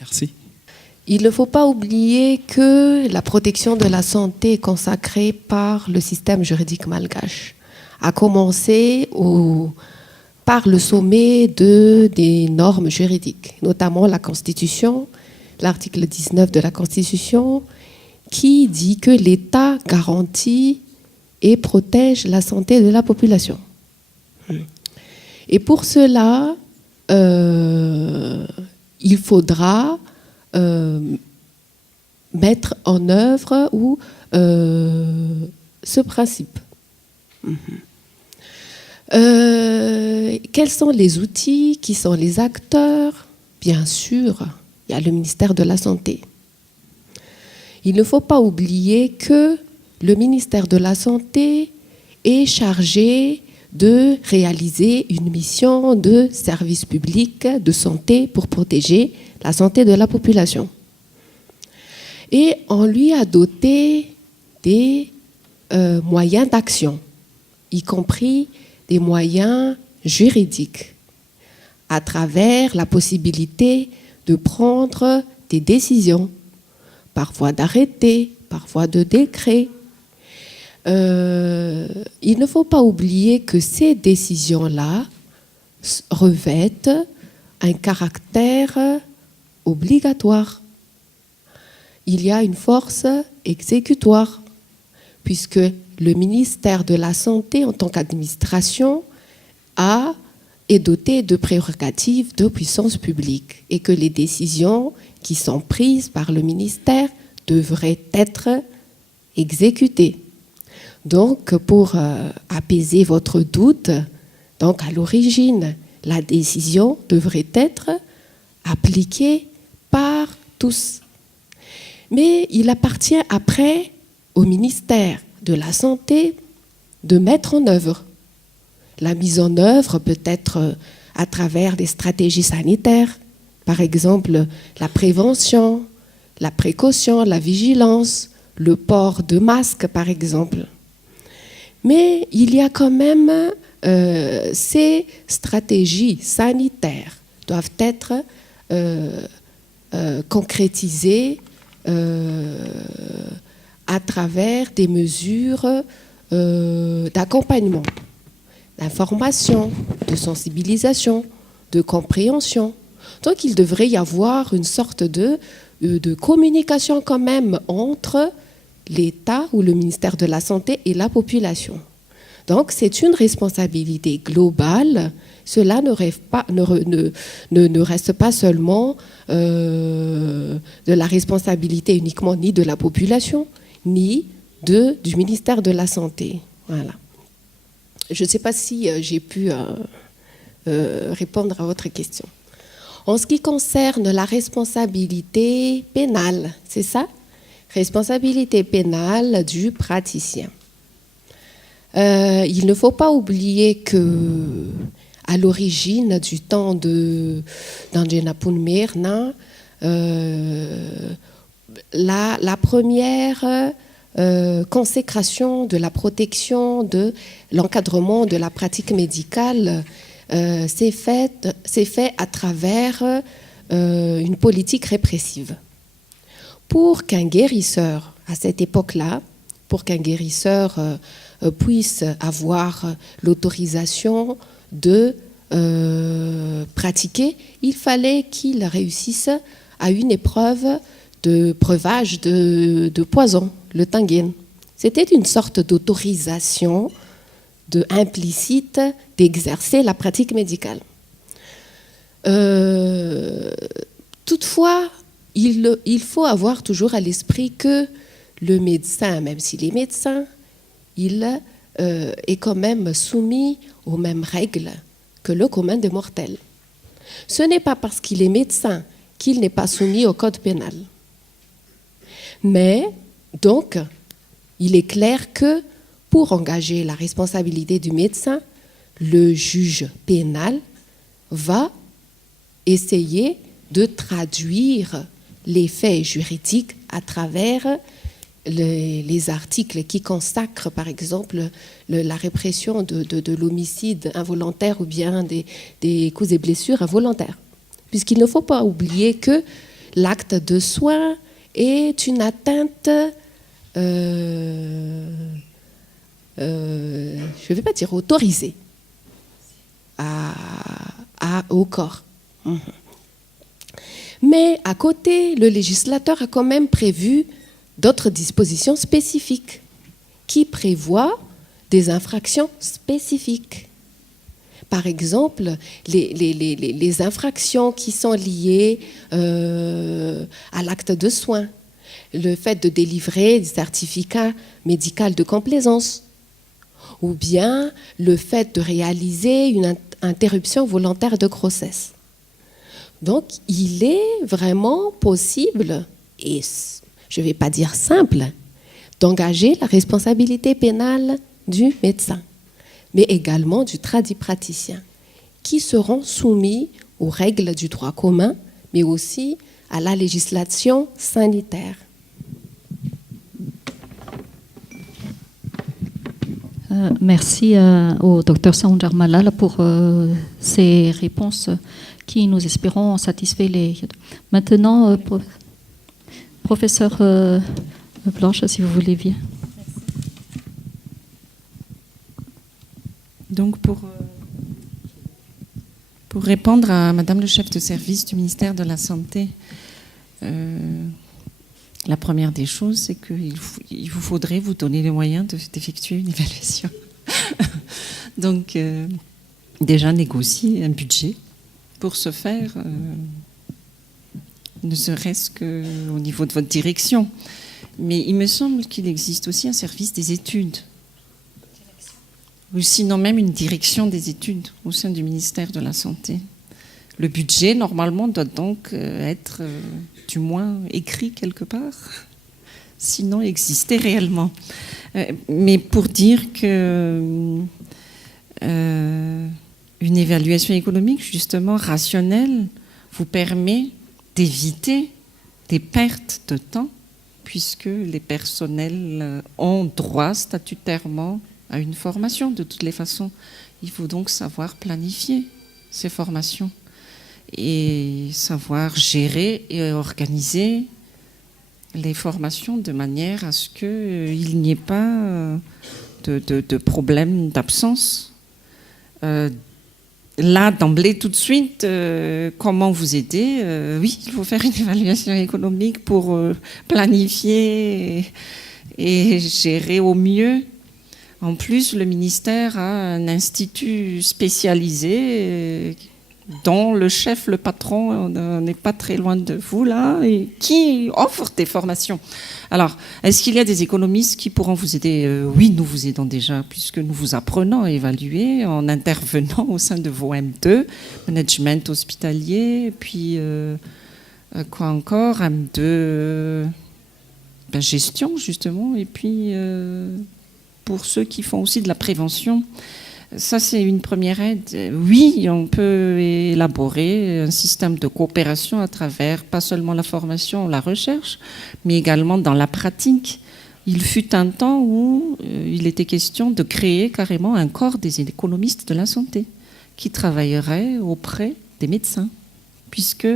Merci. Il ne faut pas oublier que la protection de la santé est consacrée par le système juridique malgache, à commencer par le sommet des normes juridiques, notamment la Constitution, l'article 19 de la Constitution, qui dit que l'État garantit et protège la santé de la population. Et pour cela, il faudra mettre en œuvre ce principe. Quels sont les outils, qui sont les acteurs? Bien sûr, il y a le ministère de la Santé. il ne faut pas oublier que le ministère de la Santé est chargé de réaliser une mission de service public de santé pour protéger la santé de la population. Et on lui a doté des moyens d'action, y compris des moyens juridiques, à travers la possibilité de prendre des décisions, parfois d'arrêter, parfois de décret. Il ne faut pas oublier que ces décisions-là revêtent un caractère obligatoire. Il y a une force exécutoire, puisque le ministère de la Santé, en tant qu'administration, est doté de prérogatives de puissance publique et que les décisions qui sont prises par le ministère devraient être exécutées. Donc, pour apaiser votre doute, donc à l'origine, la décision devrait être appliquée par tous. Mais il appartient après au ministère de la Santé de mettre en œuvre. La mise en œuvre peut être à travers des stratégies sanitaires, par exemple la prévention, la précaution, la vigilance, le port de masques, par exemple. Mais il y a quand même ces stratégies sanitaires doivent être concrétisées à travers des mesures d'accompagnement, d'information, de sensibilisation, de compréhension. Donc il devrait y avoir une sorte de communication quand même entre l'État ou le ministère de la Santé et la population. Donc c'est une responsabilité globale. Cela ne reste pas seulement de la responsabilité uniquement ni de la population, ni du ministère de la Santé. Voilà. Je ne sais pas si j'ai pu répondre à votre question. En ce qui concerne la responsabilité pénale, c'est ça ? Responsabilité pénale du praticien. Il ne faut pas oublier que à l'origine du temps d'Angela Pounmirna, la première consécration de la protection, de l'encadrement de la pratique médicale s'est fait à travers une politique répressive. Pour qu'un guérisseur, à cette époque-là, pour qu'un guérisseur puisse avoir l'autorisation de pratiquer, il fallait qu'il réussisse à une épreuve de breuvage de poison, le Tengen. C'était une sorte d'autorisation implicite d'exercer la pratique médicale. Toutefois, il faut avoir toujours à l'esprit que le médecin, même s'il est médecin, il est quand même soumis aux mêmes règles que le commun des mortels. Ce n'est pas parce qu'il est médecin qu'il n'est pas soumis au code pénal. Mais, donc, il est clair que pour engager la responsabilité du médecin, le juge pénal va essayer de traduire les faits juridiques à travers les articles qui consacrent, par exemple, la répression de l'homicide involontaire ou bien des coups et blessures involontaires. Puisqu'il ne faut pas oublier que l'acte de soin est une atteinte, je ne vais pas dire autorisée, au corps. Mais à côté, le législateur a quand même prévu d'autres dispositions spécifiques qui prévoient des infractions spécifiques. Par exemple, les infractions qui sont liées à l'acte de soin, le fait de délivrer des certificats médicaux de complaisance, ou bien le fait de réaliser une interruption volontaire de grossesse. Donc, il est vraiment possible et je ne vais pas dire simple, d'engager la responsabilité pénale du médecin, mais également du tradipraticien, qui seront soumis aux règles du droit commun, mais aussi à la législation sanitaire. Merci au Dr Saoundjar Malala pour ces réponses qui, nous espérons, satisfait les... Maintenant, professeur Blanche, si vous voulez bien. Donc, pour répondre à Madame le chef de service du ministère de la Santé, la première des choses, c'est qu'il vous faudrait vous donner les moyens d'effectuer une évaluation. Donc, déjà négocier un budget pour ce faire, ne serait-ce qu'au niveau de votre direction. Mais il me semble qu'il existe aussi un service des études, ou sinon même une direction des études au sein du ministère de la Santé. Le budget, normalement, doit donc être du moins écrit quelque part, sinon exister réellement. Mais pour dire que une évaluation économique, justement, rationnelle, vous permet d'éviter des pertes de temps, puisque les personnels ont droit statutairement à une formation. De toutes les façons, il faut donc savoir planifier ces formations et savoir gérer et organiser les formations de manière à ce qu'il n'y ait pas de problème d'absence. Là, d'emblée, tout de suite, comment vous aider? Oui, il faut faire une évaluation économique pour planifier et gérer au mieux. En plus, le ministère a un institut spécialisé dont le chef, le patron, n'est pas très loin de vous, là, et qui offre des formations. Alors, est-ce qu'il y a des économistes qui pourront vous aider? Oui, nous vous aidons déjà, puisque nous vous apprenons à évaluer en intervenant au sein de vos M2, management hospitalier, puis quoi encore, M2, gestion, justement, et puis pour ceux qui font aussi de la prévention. Ça, c'est une première aide. Oui, on peut élaborer un système de coopération à travers pas seulement la formation, la recherche, mais également dans la pratique. Il fut un temps où il était question de créer carrément un corps des économistes de la santé qui travaillerait auprès des médecins, puisque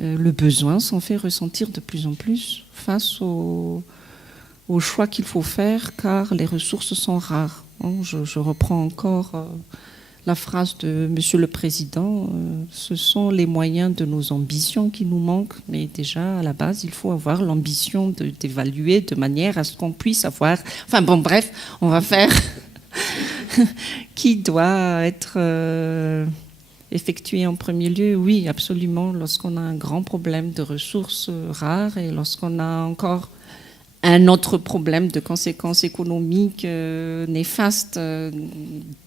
le besoin s'en fait ressentir de plus en plus face au choix qu'il faut faire, car les ressources sont rares. Je reprends encore la phrase de Monsieur le Président, ce sont les moyens de nos ambitions qui nous manquent, mais déjà à la base il faut avoir l'ambition d'évaluer de manière à ce qu'on puisse avoir, enfin bon bref, on va faire qui doit être effectué en premier lieu. Oui, absolument, lorsqu'on a un grand problème de ressources rares et lorsqu'on a encore un autre problème de conséquences économiques néfastes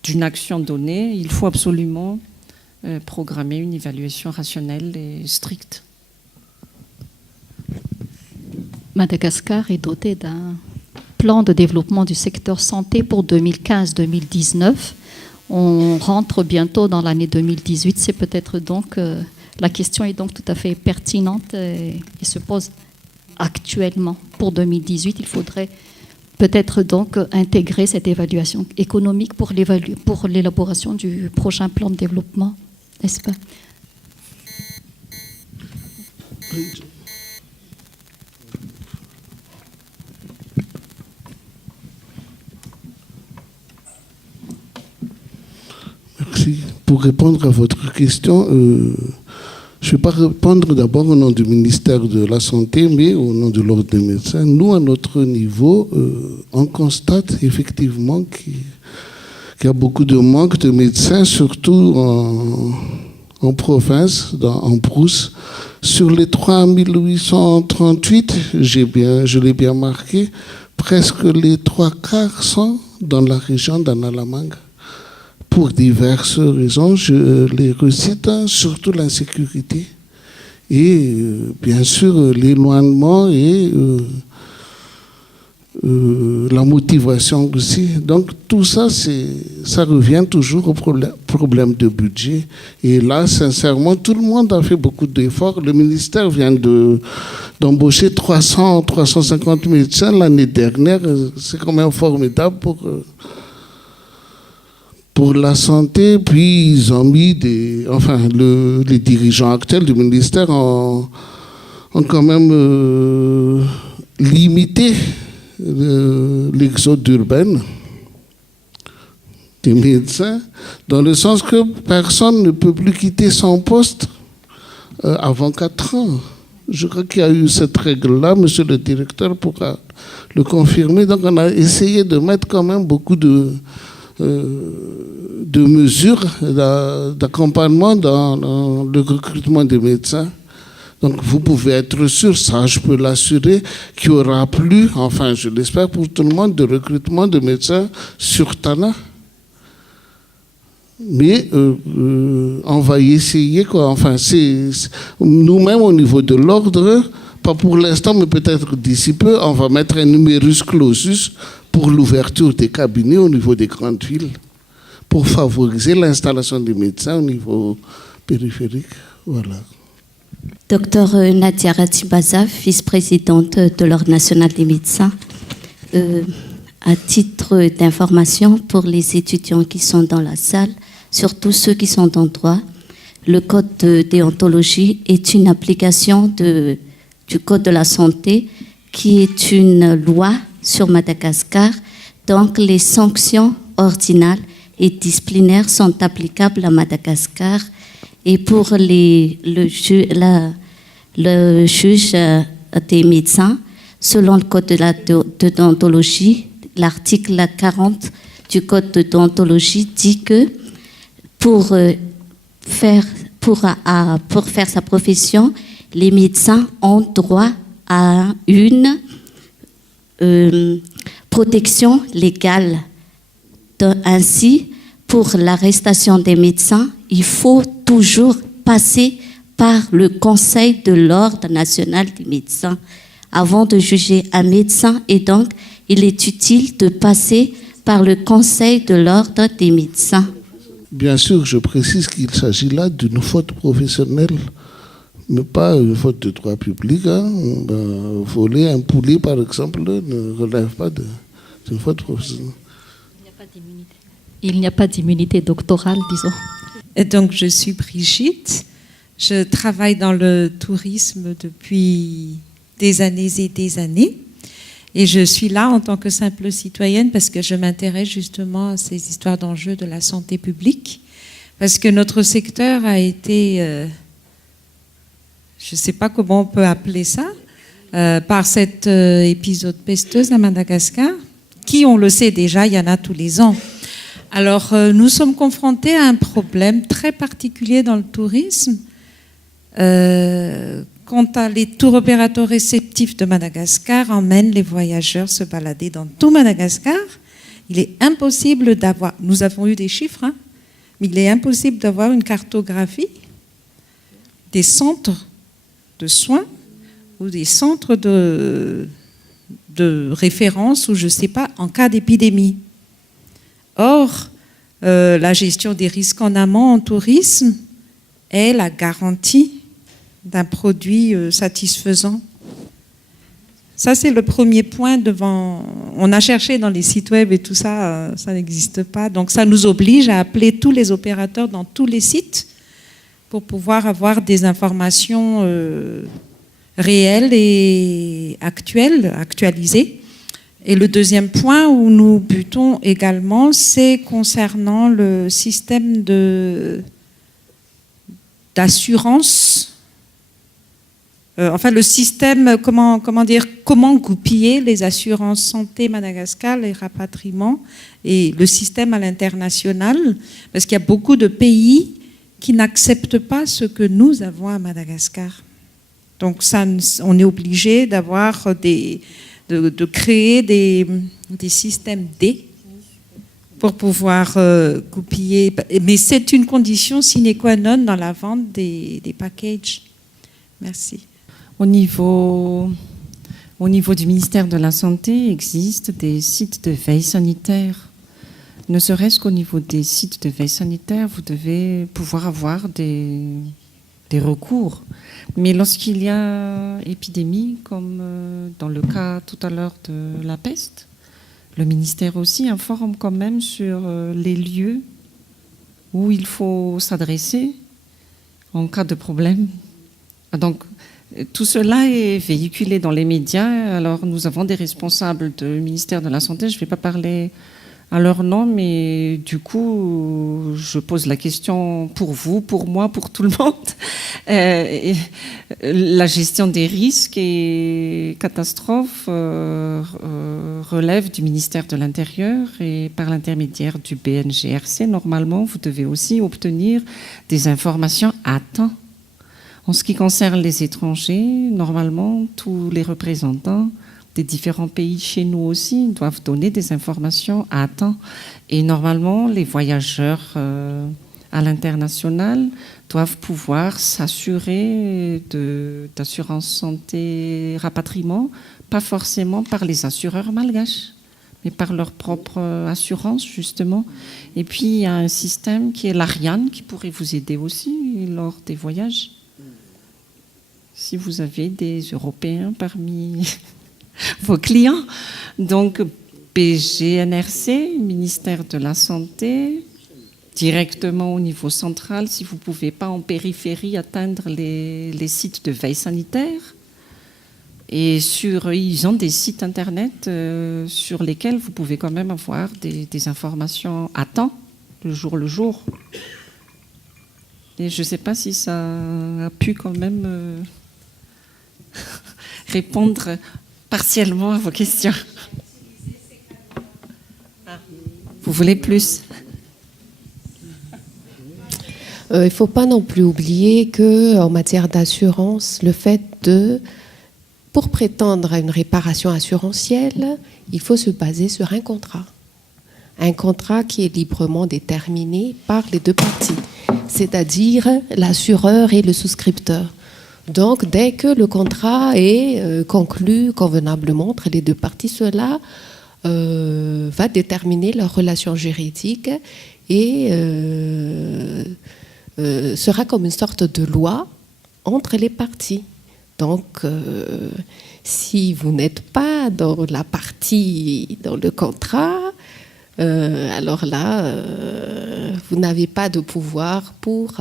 d'une action donnée, il faut absolument programmer une évaluation rationnelle et stricte. Madagascar est doté d'un plan de développement du secteur santé pour 2015-2019. On rentre bientôt dans l'année 2018. C'est peut-être donc la question est donc tout à fait pertinente et se pose actuellement. Pour 2018, il faudrait peut-être donc intégrer cette évaluation économique pour l'élaboration du prochain plan de développement, n'est-ce pas? Merci. Pour répondre à votre question, je ne vais pas répondre d'abord au nom du ministère de la Santé, mais au nom de l'Ordre des médecins. Nous, à notre niveau, on constate effectivement qu'il y a beaucoup de manque de médecins, surtout en province, en Brousse. Sur les 3838, je l'ai bien marqué, presque les 3/4 sont dans la région d'Analamanga. Pour diverses raisons, je les recite, surtout l'insécurité et bien sûr l'éloignement et la motivation aussi. Donc tout ça, ça revient toujours au problème de budget. Et là, sincèrement, tout le monde a fait beaucoup d'efforts. Le ministère vient d'embaucher 350 médecins l'année dernière. C'est quand même formidable pour la santé. Puis ils ont mis les dirigeants actuels du ministère ont quand même limité l'exode urbain des médecins, dans le sens que personne ne peut plus quitter son poste avant 4 ans. Je crois qu'il y a eu cette règle-là, monsieur le directeur pourra le confirmer. Donc on a essayé de mettre quand même beaucoup de mesures d'accompagnement dans le recrutement des médecins. Donc vous pouvez être sûr, ça je peux l'assurer, qu'il n'y aura plus, enfin je l'espère pour tout le monde, de recrutement de médecins sur Tana. Mais on va y essayer, quoi. Enfin, nous-mêmes au niveau de l'ordre, pas pour l'instant, mais peut-être d'ici peu, on va mettre un numerus clausus pour l'ouverture des cabinets au niveau des grandes villes, pour favoriser l'installation des médecins au niveau périphérique. Voilà. Docteur Nadia Ratibaza, vice-présidente de l'Ordre national des médecins. À titre d'information pour les étudiants qui sont dans la salle, surtout ceux qui sont en droit, le code de déontologie est une application du code de la santé qui est une loi sur Madagascar. Donc les sanctions ordinales et disciplinaires sont applicables à Madagascar. Et pour le juge des médecins, selon le code de déontologie, l'article 40 du code de déontologie dit que pour faire sa profession, les médecins ont droit à une protection légale. Ainsi, pour l'arrestation des médecins, il faut toujours passer par le Conseil de l'Ordre national des médecins avant de juger un médecin, et donc il est utile de passer par le Conseil de l'Ordre des médecins. Bien sûr, je précise qu'il s'agit là d'une faute professionnelle, mais pas une faute de droit public. Voler un poulet, par exemple, ne relève pas d'une faute professionnelle. Il n'y a pas d'immunité doctorale, disons. Et donc, je suis Brigitte. Je travaille dans le tourisme depuis des années et des années. Et je suis là en tant que simple citoyenne parce que je m'intéresse justement à ces histoires d'enjeux de la santé publique. Parce que notre secteur a été, je ne sais pas comment on peut appeler ça, par cet épisode pesteuse à Madagascar, qui, on le sait déjà, il y en a tous les ans. Alors, nous sommes confrontés à un problème très particulier dans le tourisme. Quant à les tours opérateurs réceptifs de Madagascar emmènent les voyageurs se balader dans tout Madagascar. Il est impossible d'avoir, nous avons eu des chiffres, mais il est impossible d'avoir une cartographie des centres de soins ou des centres de référence ou je ne sais pas, en cas d'épidémie. Or, la gestion des risques en amont en tourisme est la garantie d'un produit satisfaisant. Ça, c'est le premier point devant... On a cherché dans les sites web et tout ça, ça n'existe pas. Donc, ça nous oblige à appeler tous les opérateurs dans tous les sites pour pouvoir avoir des informations réelles et actualisées. Et le deuxième point où nous butons également, c'est concernant le système d'assurance. Enfin, le système, comment goupiller les assurances santé Madagascar, les rapatriements et le système à l'international, parce qu'il y a beaucoup de pays qui n'acceptent pas ce que nous avons à Madagascar. Donc, ça, on est obligé d'avoir de créer des systèmes D pour pouvoir goupiller. Mais c'est une condition sine qua non dans la vente des packages. Merci. Au niveau du ministère de la Santé, existent des sites de veille sanitaire. Ne serait-ce qu'au niveau des sites de veille sanitaire, vous devez pouvoir avoir des recours. Mais lorsqu'il y a épidémie, comme dans le cas tout à l'heure de la peste, le ministère aussi informe quand même sur les lieux où il faut s'adresser en cas de problème. Donc, tout cela est véhiculé dans les médias. Alors, nous avons des responsables du ministère de la Santé. Je ne vais pas parler à leur nom, mais du coup, je pose la question pour vous, pour moi, pour tout le monde. La gestion des risques et catastrophes relève du ministère de l'Intérieur et par l'intermédiaire du BNGRC, normalement, vous devez aussi obtenir des informations à temps. En ce qui concerne les étrangers, normalement, tous les représentants des différents pays chez nous aussi doivent donner des informations à temps. Et normalement, les voyageurs à l'international doivent pouvoir s'assurer d'assurance santé rapatriement, pas forcément par les assureurs malgaches, mais par leur propre assurance, justement. Et puis, il y a un système qui est l'Ariane, qui pourrait vous aider aussi lors des voyages. Si vous avez des Européens parmi vos clients. Donc, BGNRC, ministère de la Santé, directement au niveau central, si vous ne pouvez pas en périphérie atteindre les sites de veille sanitaire. Et ils ont des sites internet sur lesquels vous pouvez quand même avoir des informations à temps, le jour. Et je ne sais pas si ça a pu quand même répondre partiellement à vos questions. Vous voulez plus? Il ne faut pas non plus oublier qu'en matière d'assurance, le fait pour prétendre à une réparation assurantielle, il faut se baser sur un contrat. Un contrat qui est librement déterminé par les deux parties, c'est-à-dire l'assureur et le souscripteur. Donc, dès que le contrat est conclu convenablement entre les deux parties, cela va déterminer leur relation juridique et sera comme une sorte de loi entre les parties. Donc, si vous n'êtes pas dans la partie, dans le contrat, alors là, vous n'avez pas de pouvoir pour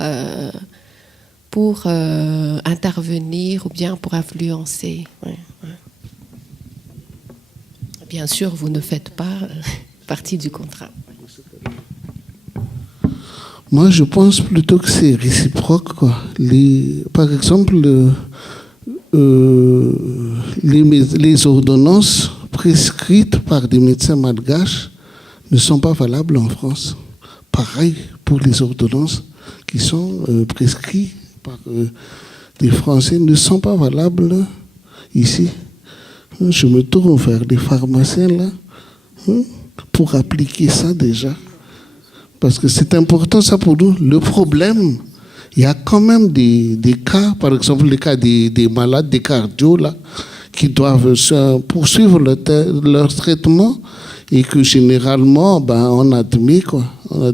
intervenir ou bien pour influencer. Ouais. Bien sûr, vous ne faites pas partie du contrat. Moi, je pense plutôt que c'est réciproque, quoi. Par exemple, les ordonnances prescrites par des médecins malgaches ne sont pas valables en France. Pareil pour les ordonnances qui sont prescrites par des Français ne sont pas valables ici. Je me tourne vers les pharmaciens là pour appliquer ça déjà. Parce que c'est important ça pour nous. Le problème, il y a quand même des cas, par exemple les cas des malades, des cardio là, qui doivent poursuivre leur traitement et que généralement on admet quoi.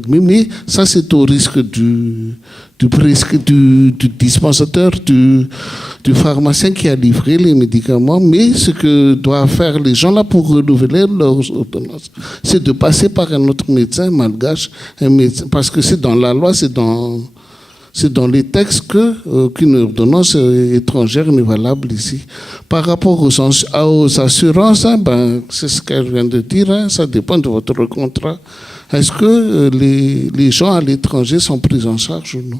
Mais ça c'est au risque du dispensateur, du pharmacien qui a livré les médicaments. Mais ce que doivent faire les gens là pour renouveler leurs ordonnances, c'est de passer par un autre médecin malgache, parce que c'est dans la loi, c'est dans les textes qu'une ordonnance étrangère n'est valable ici. Par rapport aux assurances, c'est ce qu'elle vient de dire, ça dépend de votre contrat. Est-ce que les gens à l'étranger sont pris en charge ou non?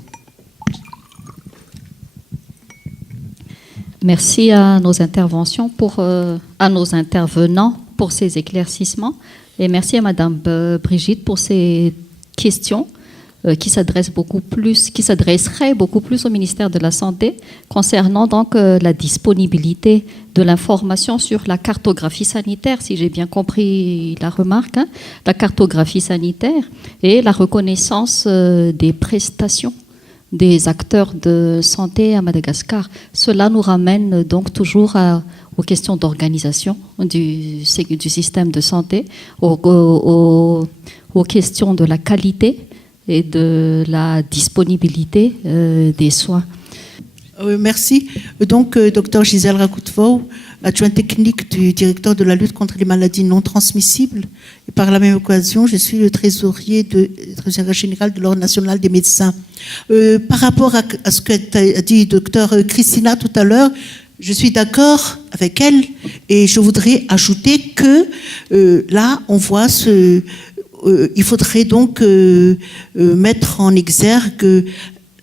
Merci à nos interventions, à nos intervenants pour ces éclaircissements. Et merci à Madame Brigitte pour ces questions qui s'adresseraient beaucoup plus au ministère de la Santé concernant donc la disponibilité de l'information sur la cartographie sanitaire, si j'ai bien compris la remarque, la cartographie sanitaire et la reconnaissance des prestations des acteurs de santé à Madagascar. Cela nous ramène donc toujours aux questions d'organisation du système de santé, aux questions de la qualité et de la disponibilité des soins. Merci. Donc, Dr Gisèle Rakoutvo, adjointe technique du directeur de la lutte contre les maladies non transmissibles. Et par la même occasion, je suis le trésorier général de l'Ordre national des médecins. Par rapport à ce qu'a dit Dr Christina tout à l'heure, je suis d'accord avec elle et je voudrais ajouter que là, on voit il faudrait donc mettre en exergue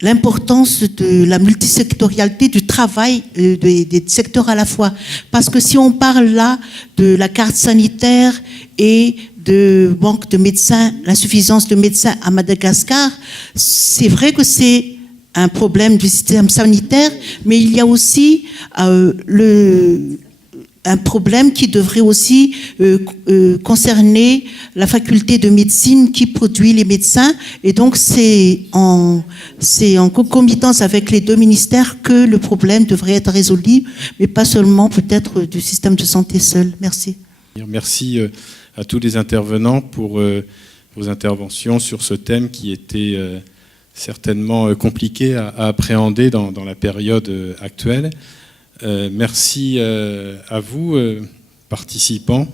l'importance de la multisectorialité du travail des secteurs à la fois. Parce que si on parle là de la carte sanitaire et de manque de médecins, l'insuffisance de médecins à Madagascar, c'est vrai que c'est un problème du système sanitaire, mais il y a aussi un problème qui devrait aussi concerner la faculté de médecine qui produit les médecins. Et donc, c'est en concomitance avec les deux ministères que le problème devrait être résolu, mais pas seulement peut-être du système de santé seul. Merci. Merci à tous les intervenants pour vos interventions sur ce thème qui était certainement compliqué à appréhender dans la période actuelle. Merci à vous, participants,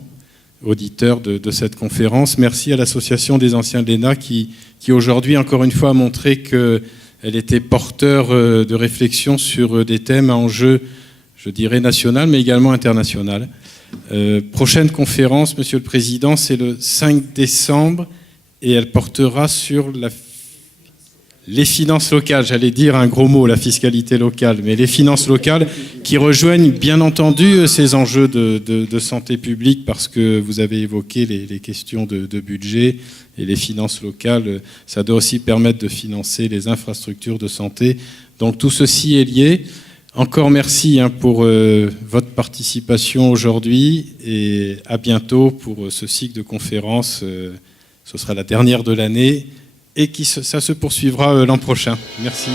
auditeurs de cette conférence. Merci à l'Association des anciens de l'ENA qui aujourd'hui, encore une fois, a montré qu'elle était porteur de réflexion sur des thèmes à enjeu, je dirais, national, mais également international. Prochaine conférence, Monsieur le Président, c'est le 5 décembre et elle portera sur les finances locales, j'allais dire un gros mot, la fiscalité locale, mais les finances locales qui rejoignent bien entendu ces enjeux de santé publique parce que vous avez évoqué les questions de budget et les finances locales, ça doit aussi permettre de financer les infrastructures de santé. Donc tout ceci est lié. Encore merci pour votre participation aujourd'hui et à bientôt pour ce cycle de conférences. Ce sera la dernière de l'année. Et ça se poursuivra l'an prochain. Merci.